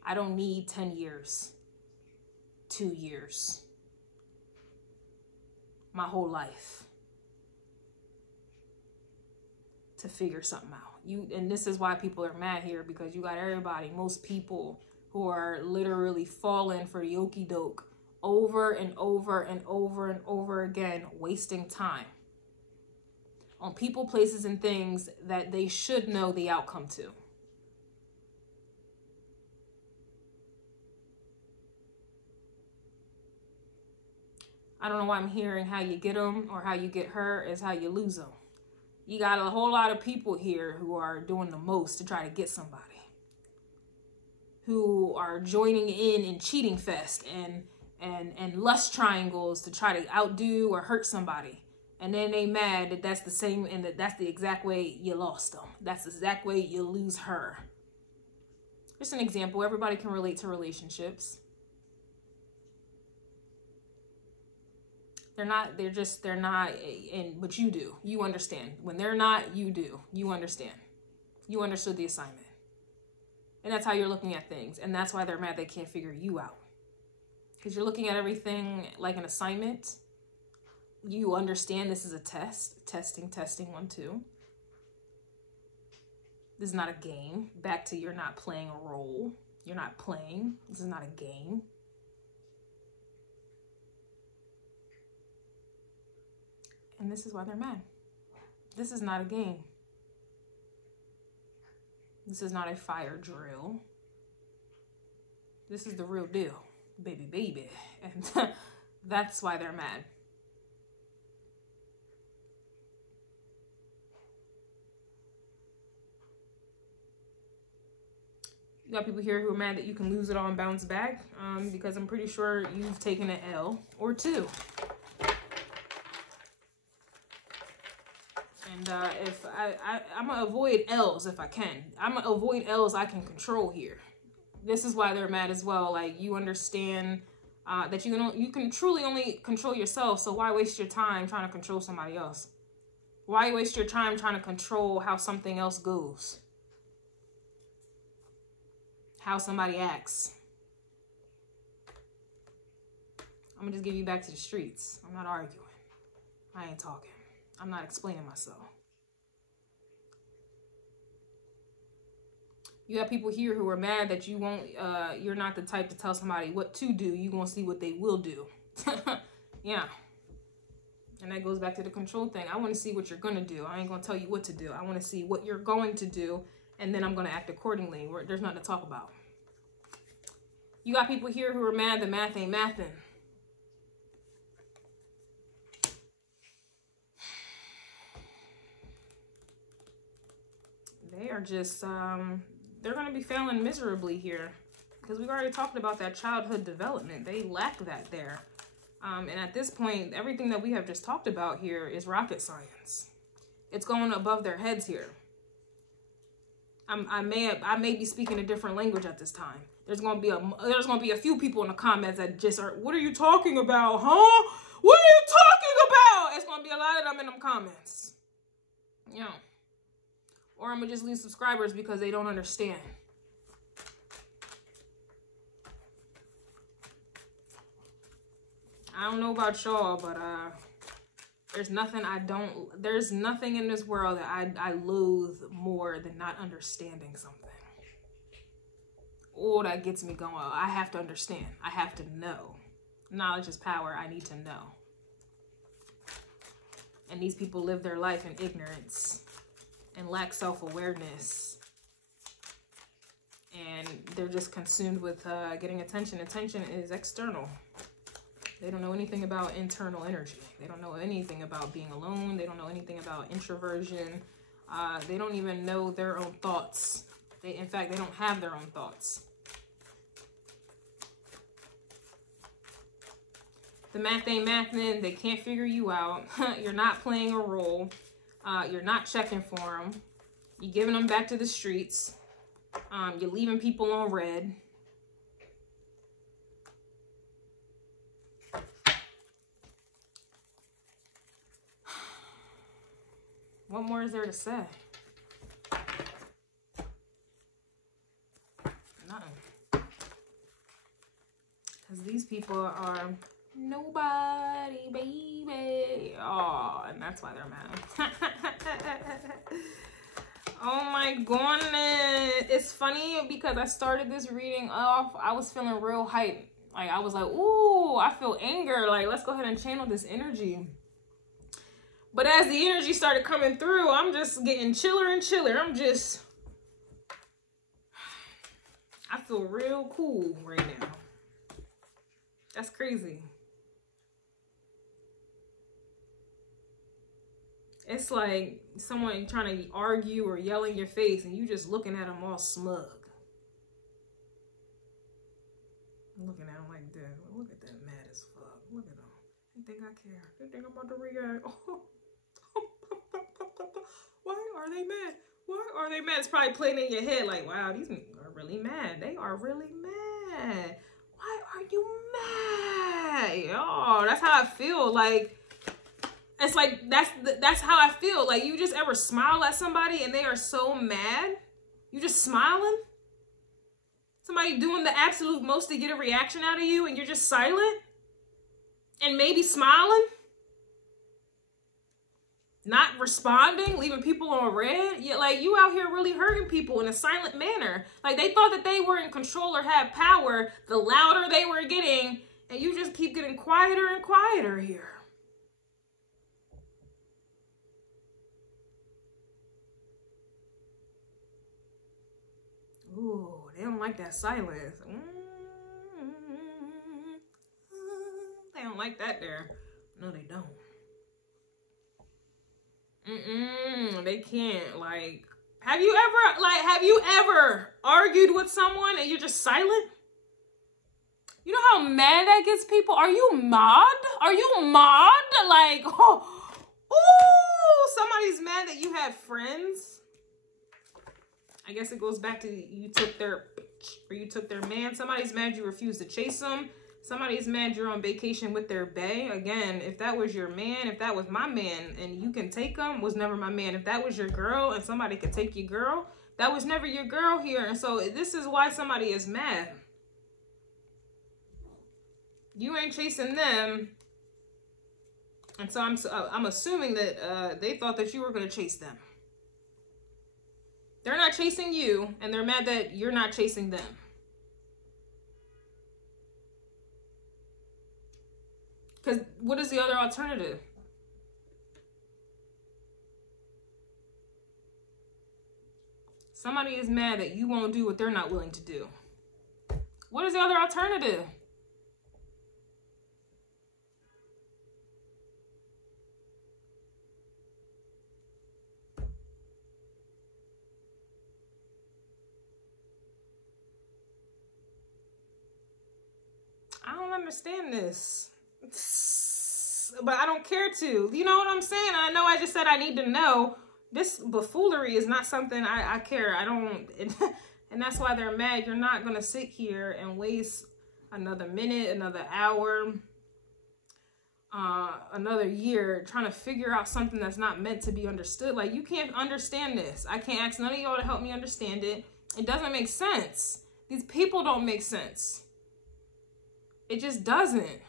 I don't need 10 years, 2 years, my whole life to figure something out. And this is why people are mad here, because you got everybody, most people who are literally falling for the okie doke over and over and over and over again, wasting time on people, places, and things that they should know the outcome to. I don't know why I'm hearing how you get them or how you get her is how you lose them. You got a whole lot of people here who are doing the most to try to get somebody, who are joining in cheating fest and lust triangles to try to outdo or hurt somebody. And then they mad that that's the same, and that's the exact way you lost them. That's the exact way you lose her. Just an example. Everybody can relate to relationships. They're not, but you do. You understand. When they're not, you do. You understand. You understood the assignment. And that's how you're looking at things. And that's why they're mad they can't figure you out. Because you're looking at everything like an assignment. You understand this is a test. Testing, 1, 2. This is not a game. Back to you're not playing a role. You're not playing. This is not a game. And this is why they're mad. This is not a game. This is not a fire drill. This is the real deal, baby. And that's why they're mad. You got people here who are mad that you can lose it all and bounce back, because I'm pretty sure you've taken an L or 2. And if I'm gonna avoid L's if I can. I'm gonna avoid L's I can control here. This is why they're mad as well. Like, you understand that you can truly only control yourself. So why waste your time trying to control somebody else? Why waste your time trying to control how something else goes? How somebody acts? I'm gonna just give you back to the streets. I'm not arguing. I ain't talking. I'm not explaining myself. You have people here who are mad that you won't, you're not the type to tell somebody what to do. You're going to see what they will do. Yeah. And that goes back to the control thing. I want to see what you're going to do. I ain't going to tell you what to do. I want to see what you're going to do, and then I'm going to act accordingly. There's nothing to talk about. You got people here who are mad that math ain't mathing. They are just, they're going to be failing miserably here, because we've already talked about that childhood development. They lack that there. And at this point, everything that we have just talked about here is rocket science. It's going above their heads here. I may be speaking a different language at this time. There's going to be a few people in the comments that just are, what are you talking about, huh? What are you talking about? It's going to be a lot of them in them comments. Yeah. Or I'm going to just lose subscribers because they don't understand. I don't know about y'all, but there's nothing in this world that I loathe more than not understanding something. Oh, that gets me going. I have to understand. I have to know. Knowledge is power. I need to know. And these people live their life in ignorance and lack self-awareness, and they're just consumed with getting attention. Attention is external. They don't know anything about internal energy. They don't know anything about being alone. They don't know anything about introversion. They don't even know their own thoughts. In fact, they don't have their own thoughts. The math ain't mathing. They can't figure you out. You're not playing a role. You're not checking for them. You're giving them back to the streets. You're leaving people on red. What more is there to say? Nothing. Because these people are nobody, baby. Oh, and that's why they're mad. Oh my goodness. It's funny because I started this reading off. I was feeling real hype. Like, I was like, ooh, I feel anger. Like, let's go ahead and channel this energy. But as the energy started coming through, I'm just getting chiller and chiller. I feel real cool right now. That's crazy. It's like someone trying to argue or yell in your face and you just looking at them all smug. Looking at them like that. Look at that, mad as fuck. Look at them. They think I care. They think I'm about to react. Oh. Why are they mad? Why are they mad? It's probably playing in your head like, wow, these are really mad. They are really mad. Why are you mad? Oh, that's how I feel. Like, it's like, that's how I feel. Like, you just ever smile at somebody and they are so mad? You just smiling? Somebody doing the absolute most to get a reaction out of you and you're just silent? And maybe smiling? Not responding, leaving people on red. Yeah, like, you out here really hurting people in a silent manner. Like, they thought that they were in control or had power the louder they were getting, and you just keep getting quieter and quieter here. Ooh, they don't like that silence. They don't like that there. No, they don't. They can't. Like, have you ever argued with someone and you're just silent? You know how mad that gets people? Are you mad? Are you mad? Like, oh, ooh, somebody's mad that you had friends. I guess it goes back to you took their man. Somebody's mad you refused to chase them. Somebody's mad you're on vacation with their bae. Again, if that was your man, if that was my man and you can take them, was never my man. If that was your girl and somebody could take your girl, that was never your girl here. And so this is why somebody is mad. You ain't chasing them. And so I'm assuming that they thought that you were going to chase them. They're not chasing you and they're mad that you're not chasing them. Because what is the other alternative? Somebody is mad that you won't do what they're not willing to do. What is the other alternative? I don't understand this. But I don't care to. You know what I'm saying? I know I just said I need to know. This buffoonery is not something I care. I don't. And that's why they're mad. You're not going to sit here and waste another minute, another hour, another year trying to figure out something that's not meant to be understood. Like, you can't understand this. I can't ask none of y'all to help me understand it. It doesn't make sense. These people don't make sense. It just doesn't.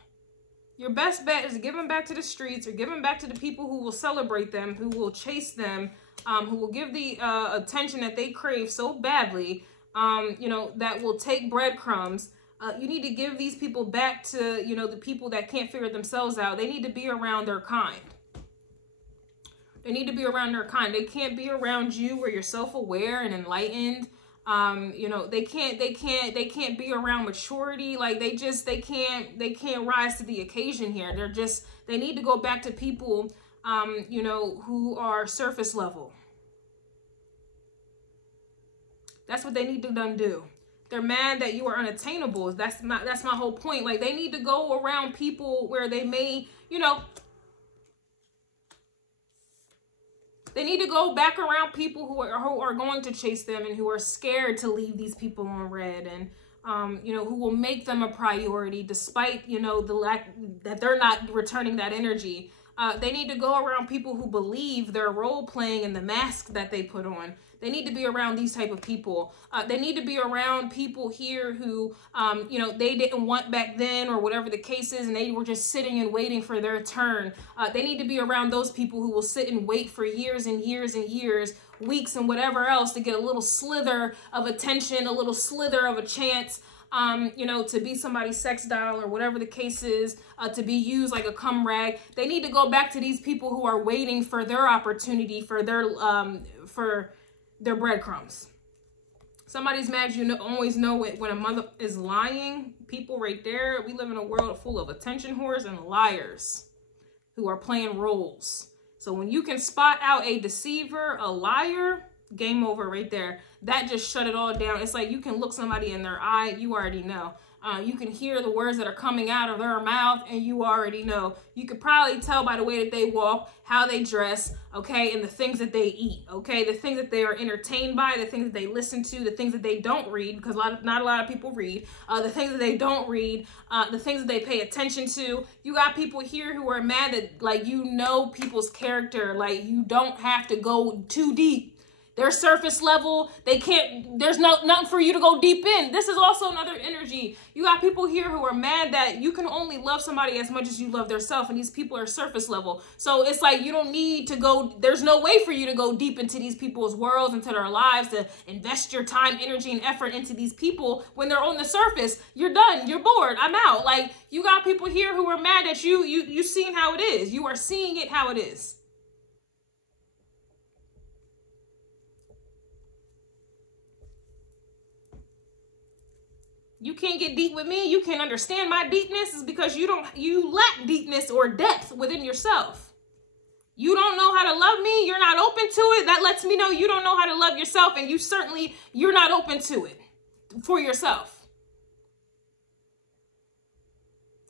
Your best bet is to give them back to the streets or give them back to the people who will celebrate them, who will chase them, who will give the attention that they crave so badly, you know, that will take breadcrumbs. You need to give these people back to, you know, the people that can't figure themselves out. They need to be around their kind. They need to be around their kind. They can't be around you where you're self-aware and enlightened. You know, they can't be around maturity. Like they can't rise to the occasion here. They need to go back to people, you know, who are surface level. That's what they need to do. They're mad that you are unattainable. That's my whole point. Like they need to go around people where they may, you know, they need to go back around people who are going to chase them and who are scared to leave these people on red, and you know, who will make them a priority despite, you know, the lack that they're not returning that energy. They need to go around people who believe their role playing and the mask that they put on. They need to be around these type of people. They need to be around people here who, you know, they didn't want back then or whatever the case is, and they were just sitting and waiting for their turn. They need to be around those people who will sit and wait for years and years and years, weeks and whatever else, to get a little slither of attention, a little slither of a chance, you know, to be somebody's sex doll or whatever the case is, to be used like a cum rag. They need to go back to these people who are waiting for their opportunity, for their breadcrumbs. Somebody's mad. You always know it when a mother is lying. People right there. We live in a world full of attention whores and liars who are playing roles. So when you can spot out a deceiver, a liar, game over right there. That just shut it all down. It's like you can look somebody in their eye. You already know. You can hear the words that are coming out of their mouth, and you already know. You could probably tell by the way that they walk, how they dress, okay, and the things that they eat, okay, the things that they are entertained by, the things that they listen to, the things that they don't read, because not a lot of people read, the things that they don't read, the things that they pay attention to. You got people here who are mad that, like, you know people's character, like, you don't have to go too deep. They're surface level. They can't, there's nothing for you to go deep in. This is also another energy. You got people here who are mad that you can only love somebody as much as you love theirself, and these people are surface level. So it's like you don't need to go, there's no way for you to go deep into these people's worlds, into their lives, to invest your time, energy, and effort into these people when they're on the surface. You're done. You're bored. I'm out. Like, you got people here who are mad at you. You seeing how it is. You are seeing it how it is. You can't get deep with me. You can't understand my deepness is because you lack deepness or depth within yourself. You don't know how to love me. You're not open to it. That lets me know you don't know how to love yourself, and you're not open to it for yourself.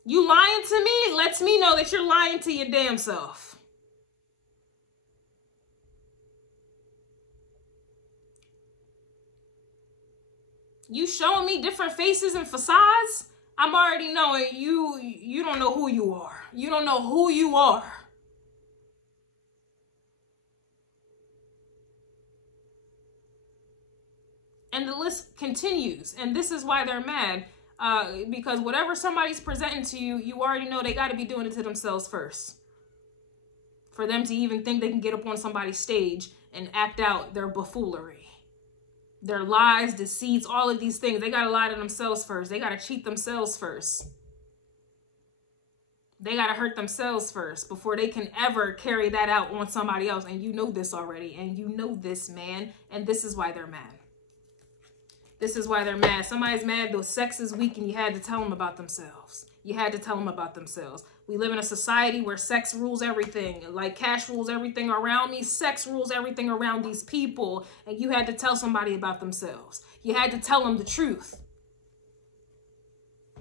You lying to me lets me know that you're lying to your damn self. You showing me different faces and facades? I'm already knowing you don't know who you are. You don't know who you are. And the list continues. And this is why they're mad. Because whatever somebody's presenting to you, you already know they got to be doing it to themselves first. For them to even think they can get up on somebody's stage and act out their buffoonery. Their lies, deceits, all of these things. They got to lie to themselves first. They got to cheat themselves first. They got to hurt themselves first before they can ever carry that out on somebody else. And you know this already. And you know this, man. And this is why they're mad. This is why they're mad. Somebody's mad though sex is weak, and you had to tell them about themselves. You had to tell them about themselves. We live in a society where sex rules everything. Like cash rules everything around me. Sex rules everything around these people. And you had to tell somebody about themselves. You had to tell them the truth.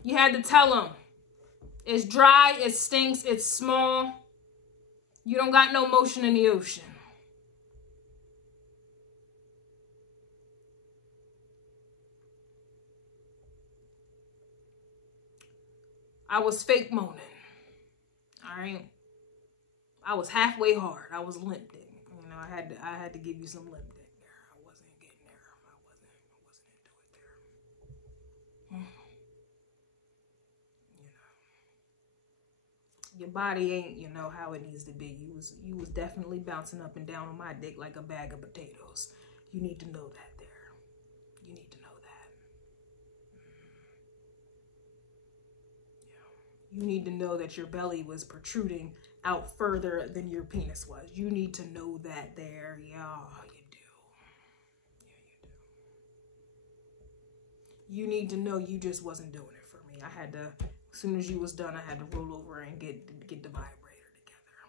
You had to tell them. It's dry, it stinks, it's small. You don't got no motion in the ocean. I was fake moaning. All right. I was halfway hard. I was limp dick. You know, I had to give you some limp dick there. I wasn't getting there. I wasn't into it there. You know. Your body ain't, you know, how it needs to be. You was definitely bouncing up and down on my dick like a bag of potatoes. You need to know that there. You need to know that. You need to know that your belly was protruding out further than your penis was. You need to know that there. Yeah, you do. Yeah, you do. you need to know you just wasn't doing it for me. I had to, as soon as you was done, I had to roll over and get the vibrator together.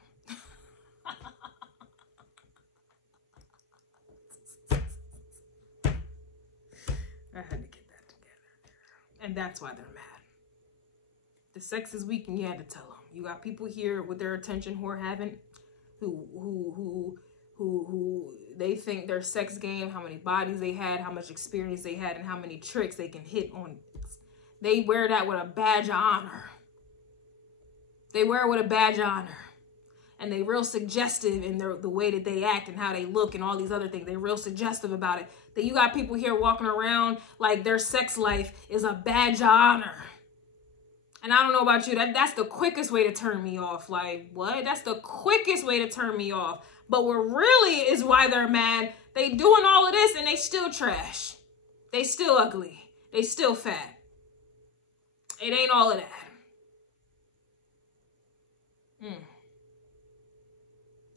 I had to get that together. And that's why they're mad. The sex is weak and you had to tell them. You got people here with their attention who are having, who they think their sex game, how many bodies they had, how much experience they had, and how many tricks they can hit on. They wear that with a badge of honor. They wear it with a badge of honor. And they real suggestive in the way that they act and how they look and all these other things. They real suggestive about it. That you got people here walking around like their sex life is a badge of honor. And I don't know about you, that's the quickest way to turn me off. Like, what? That's the quickest way to turn me off. But what really is why they're mad, they doing all of this and they still trash. They still ugly. They still fat. It ain't all of that.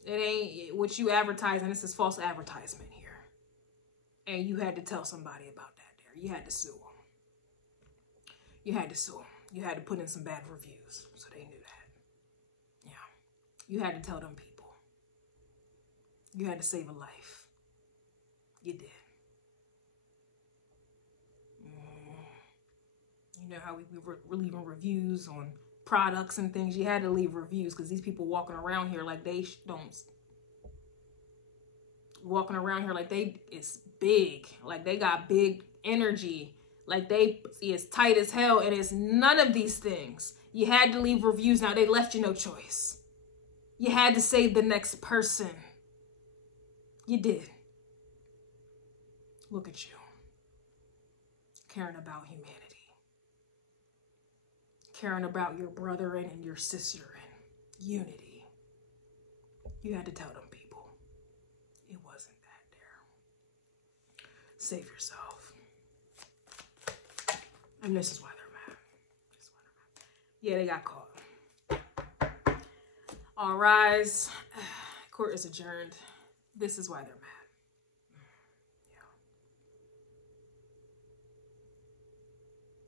It ain't what you advertising. This is false advertisement here. And you had to tell somebody about that there. You had to sue them. You had to sue them. You had to put in some bad reviews so they knew that. Yeah. You had to tell them people. You had to save a life. You did. You know how we were leaving reviews on products and things? You had to leave reviews because these people walking around here like they don't. Walking around here like they is big. Like they got big energy. Like they is tight as hell, and it's none of these things. You had to leave reviews. Now they left you no choice. You had to save the next person. You did. Look at you. Caring about humanity. Caring about your brother and your sister and unity. You had to tell them people. It wasn't that there. Save yourself. And this is why they're mad. Yeah, they got caught. All rise. Court is adjourned. This is why they're mad.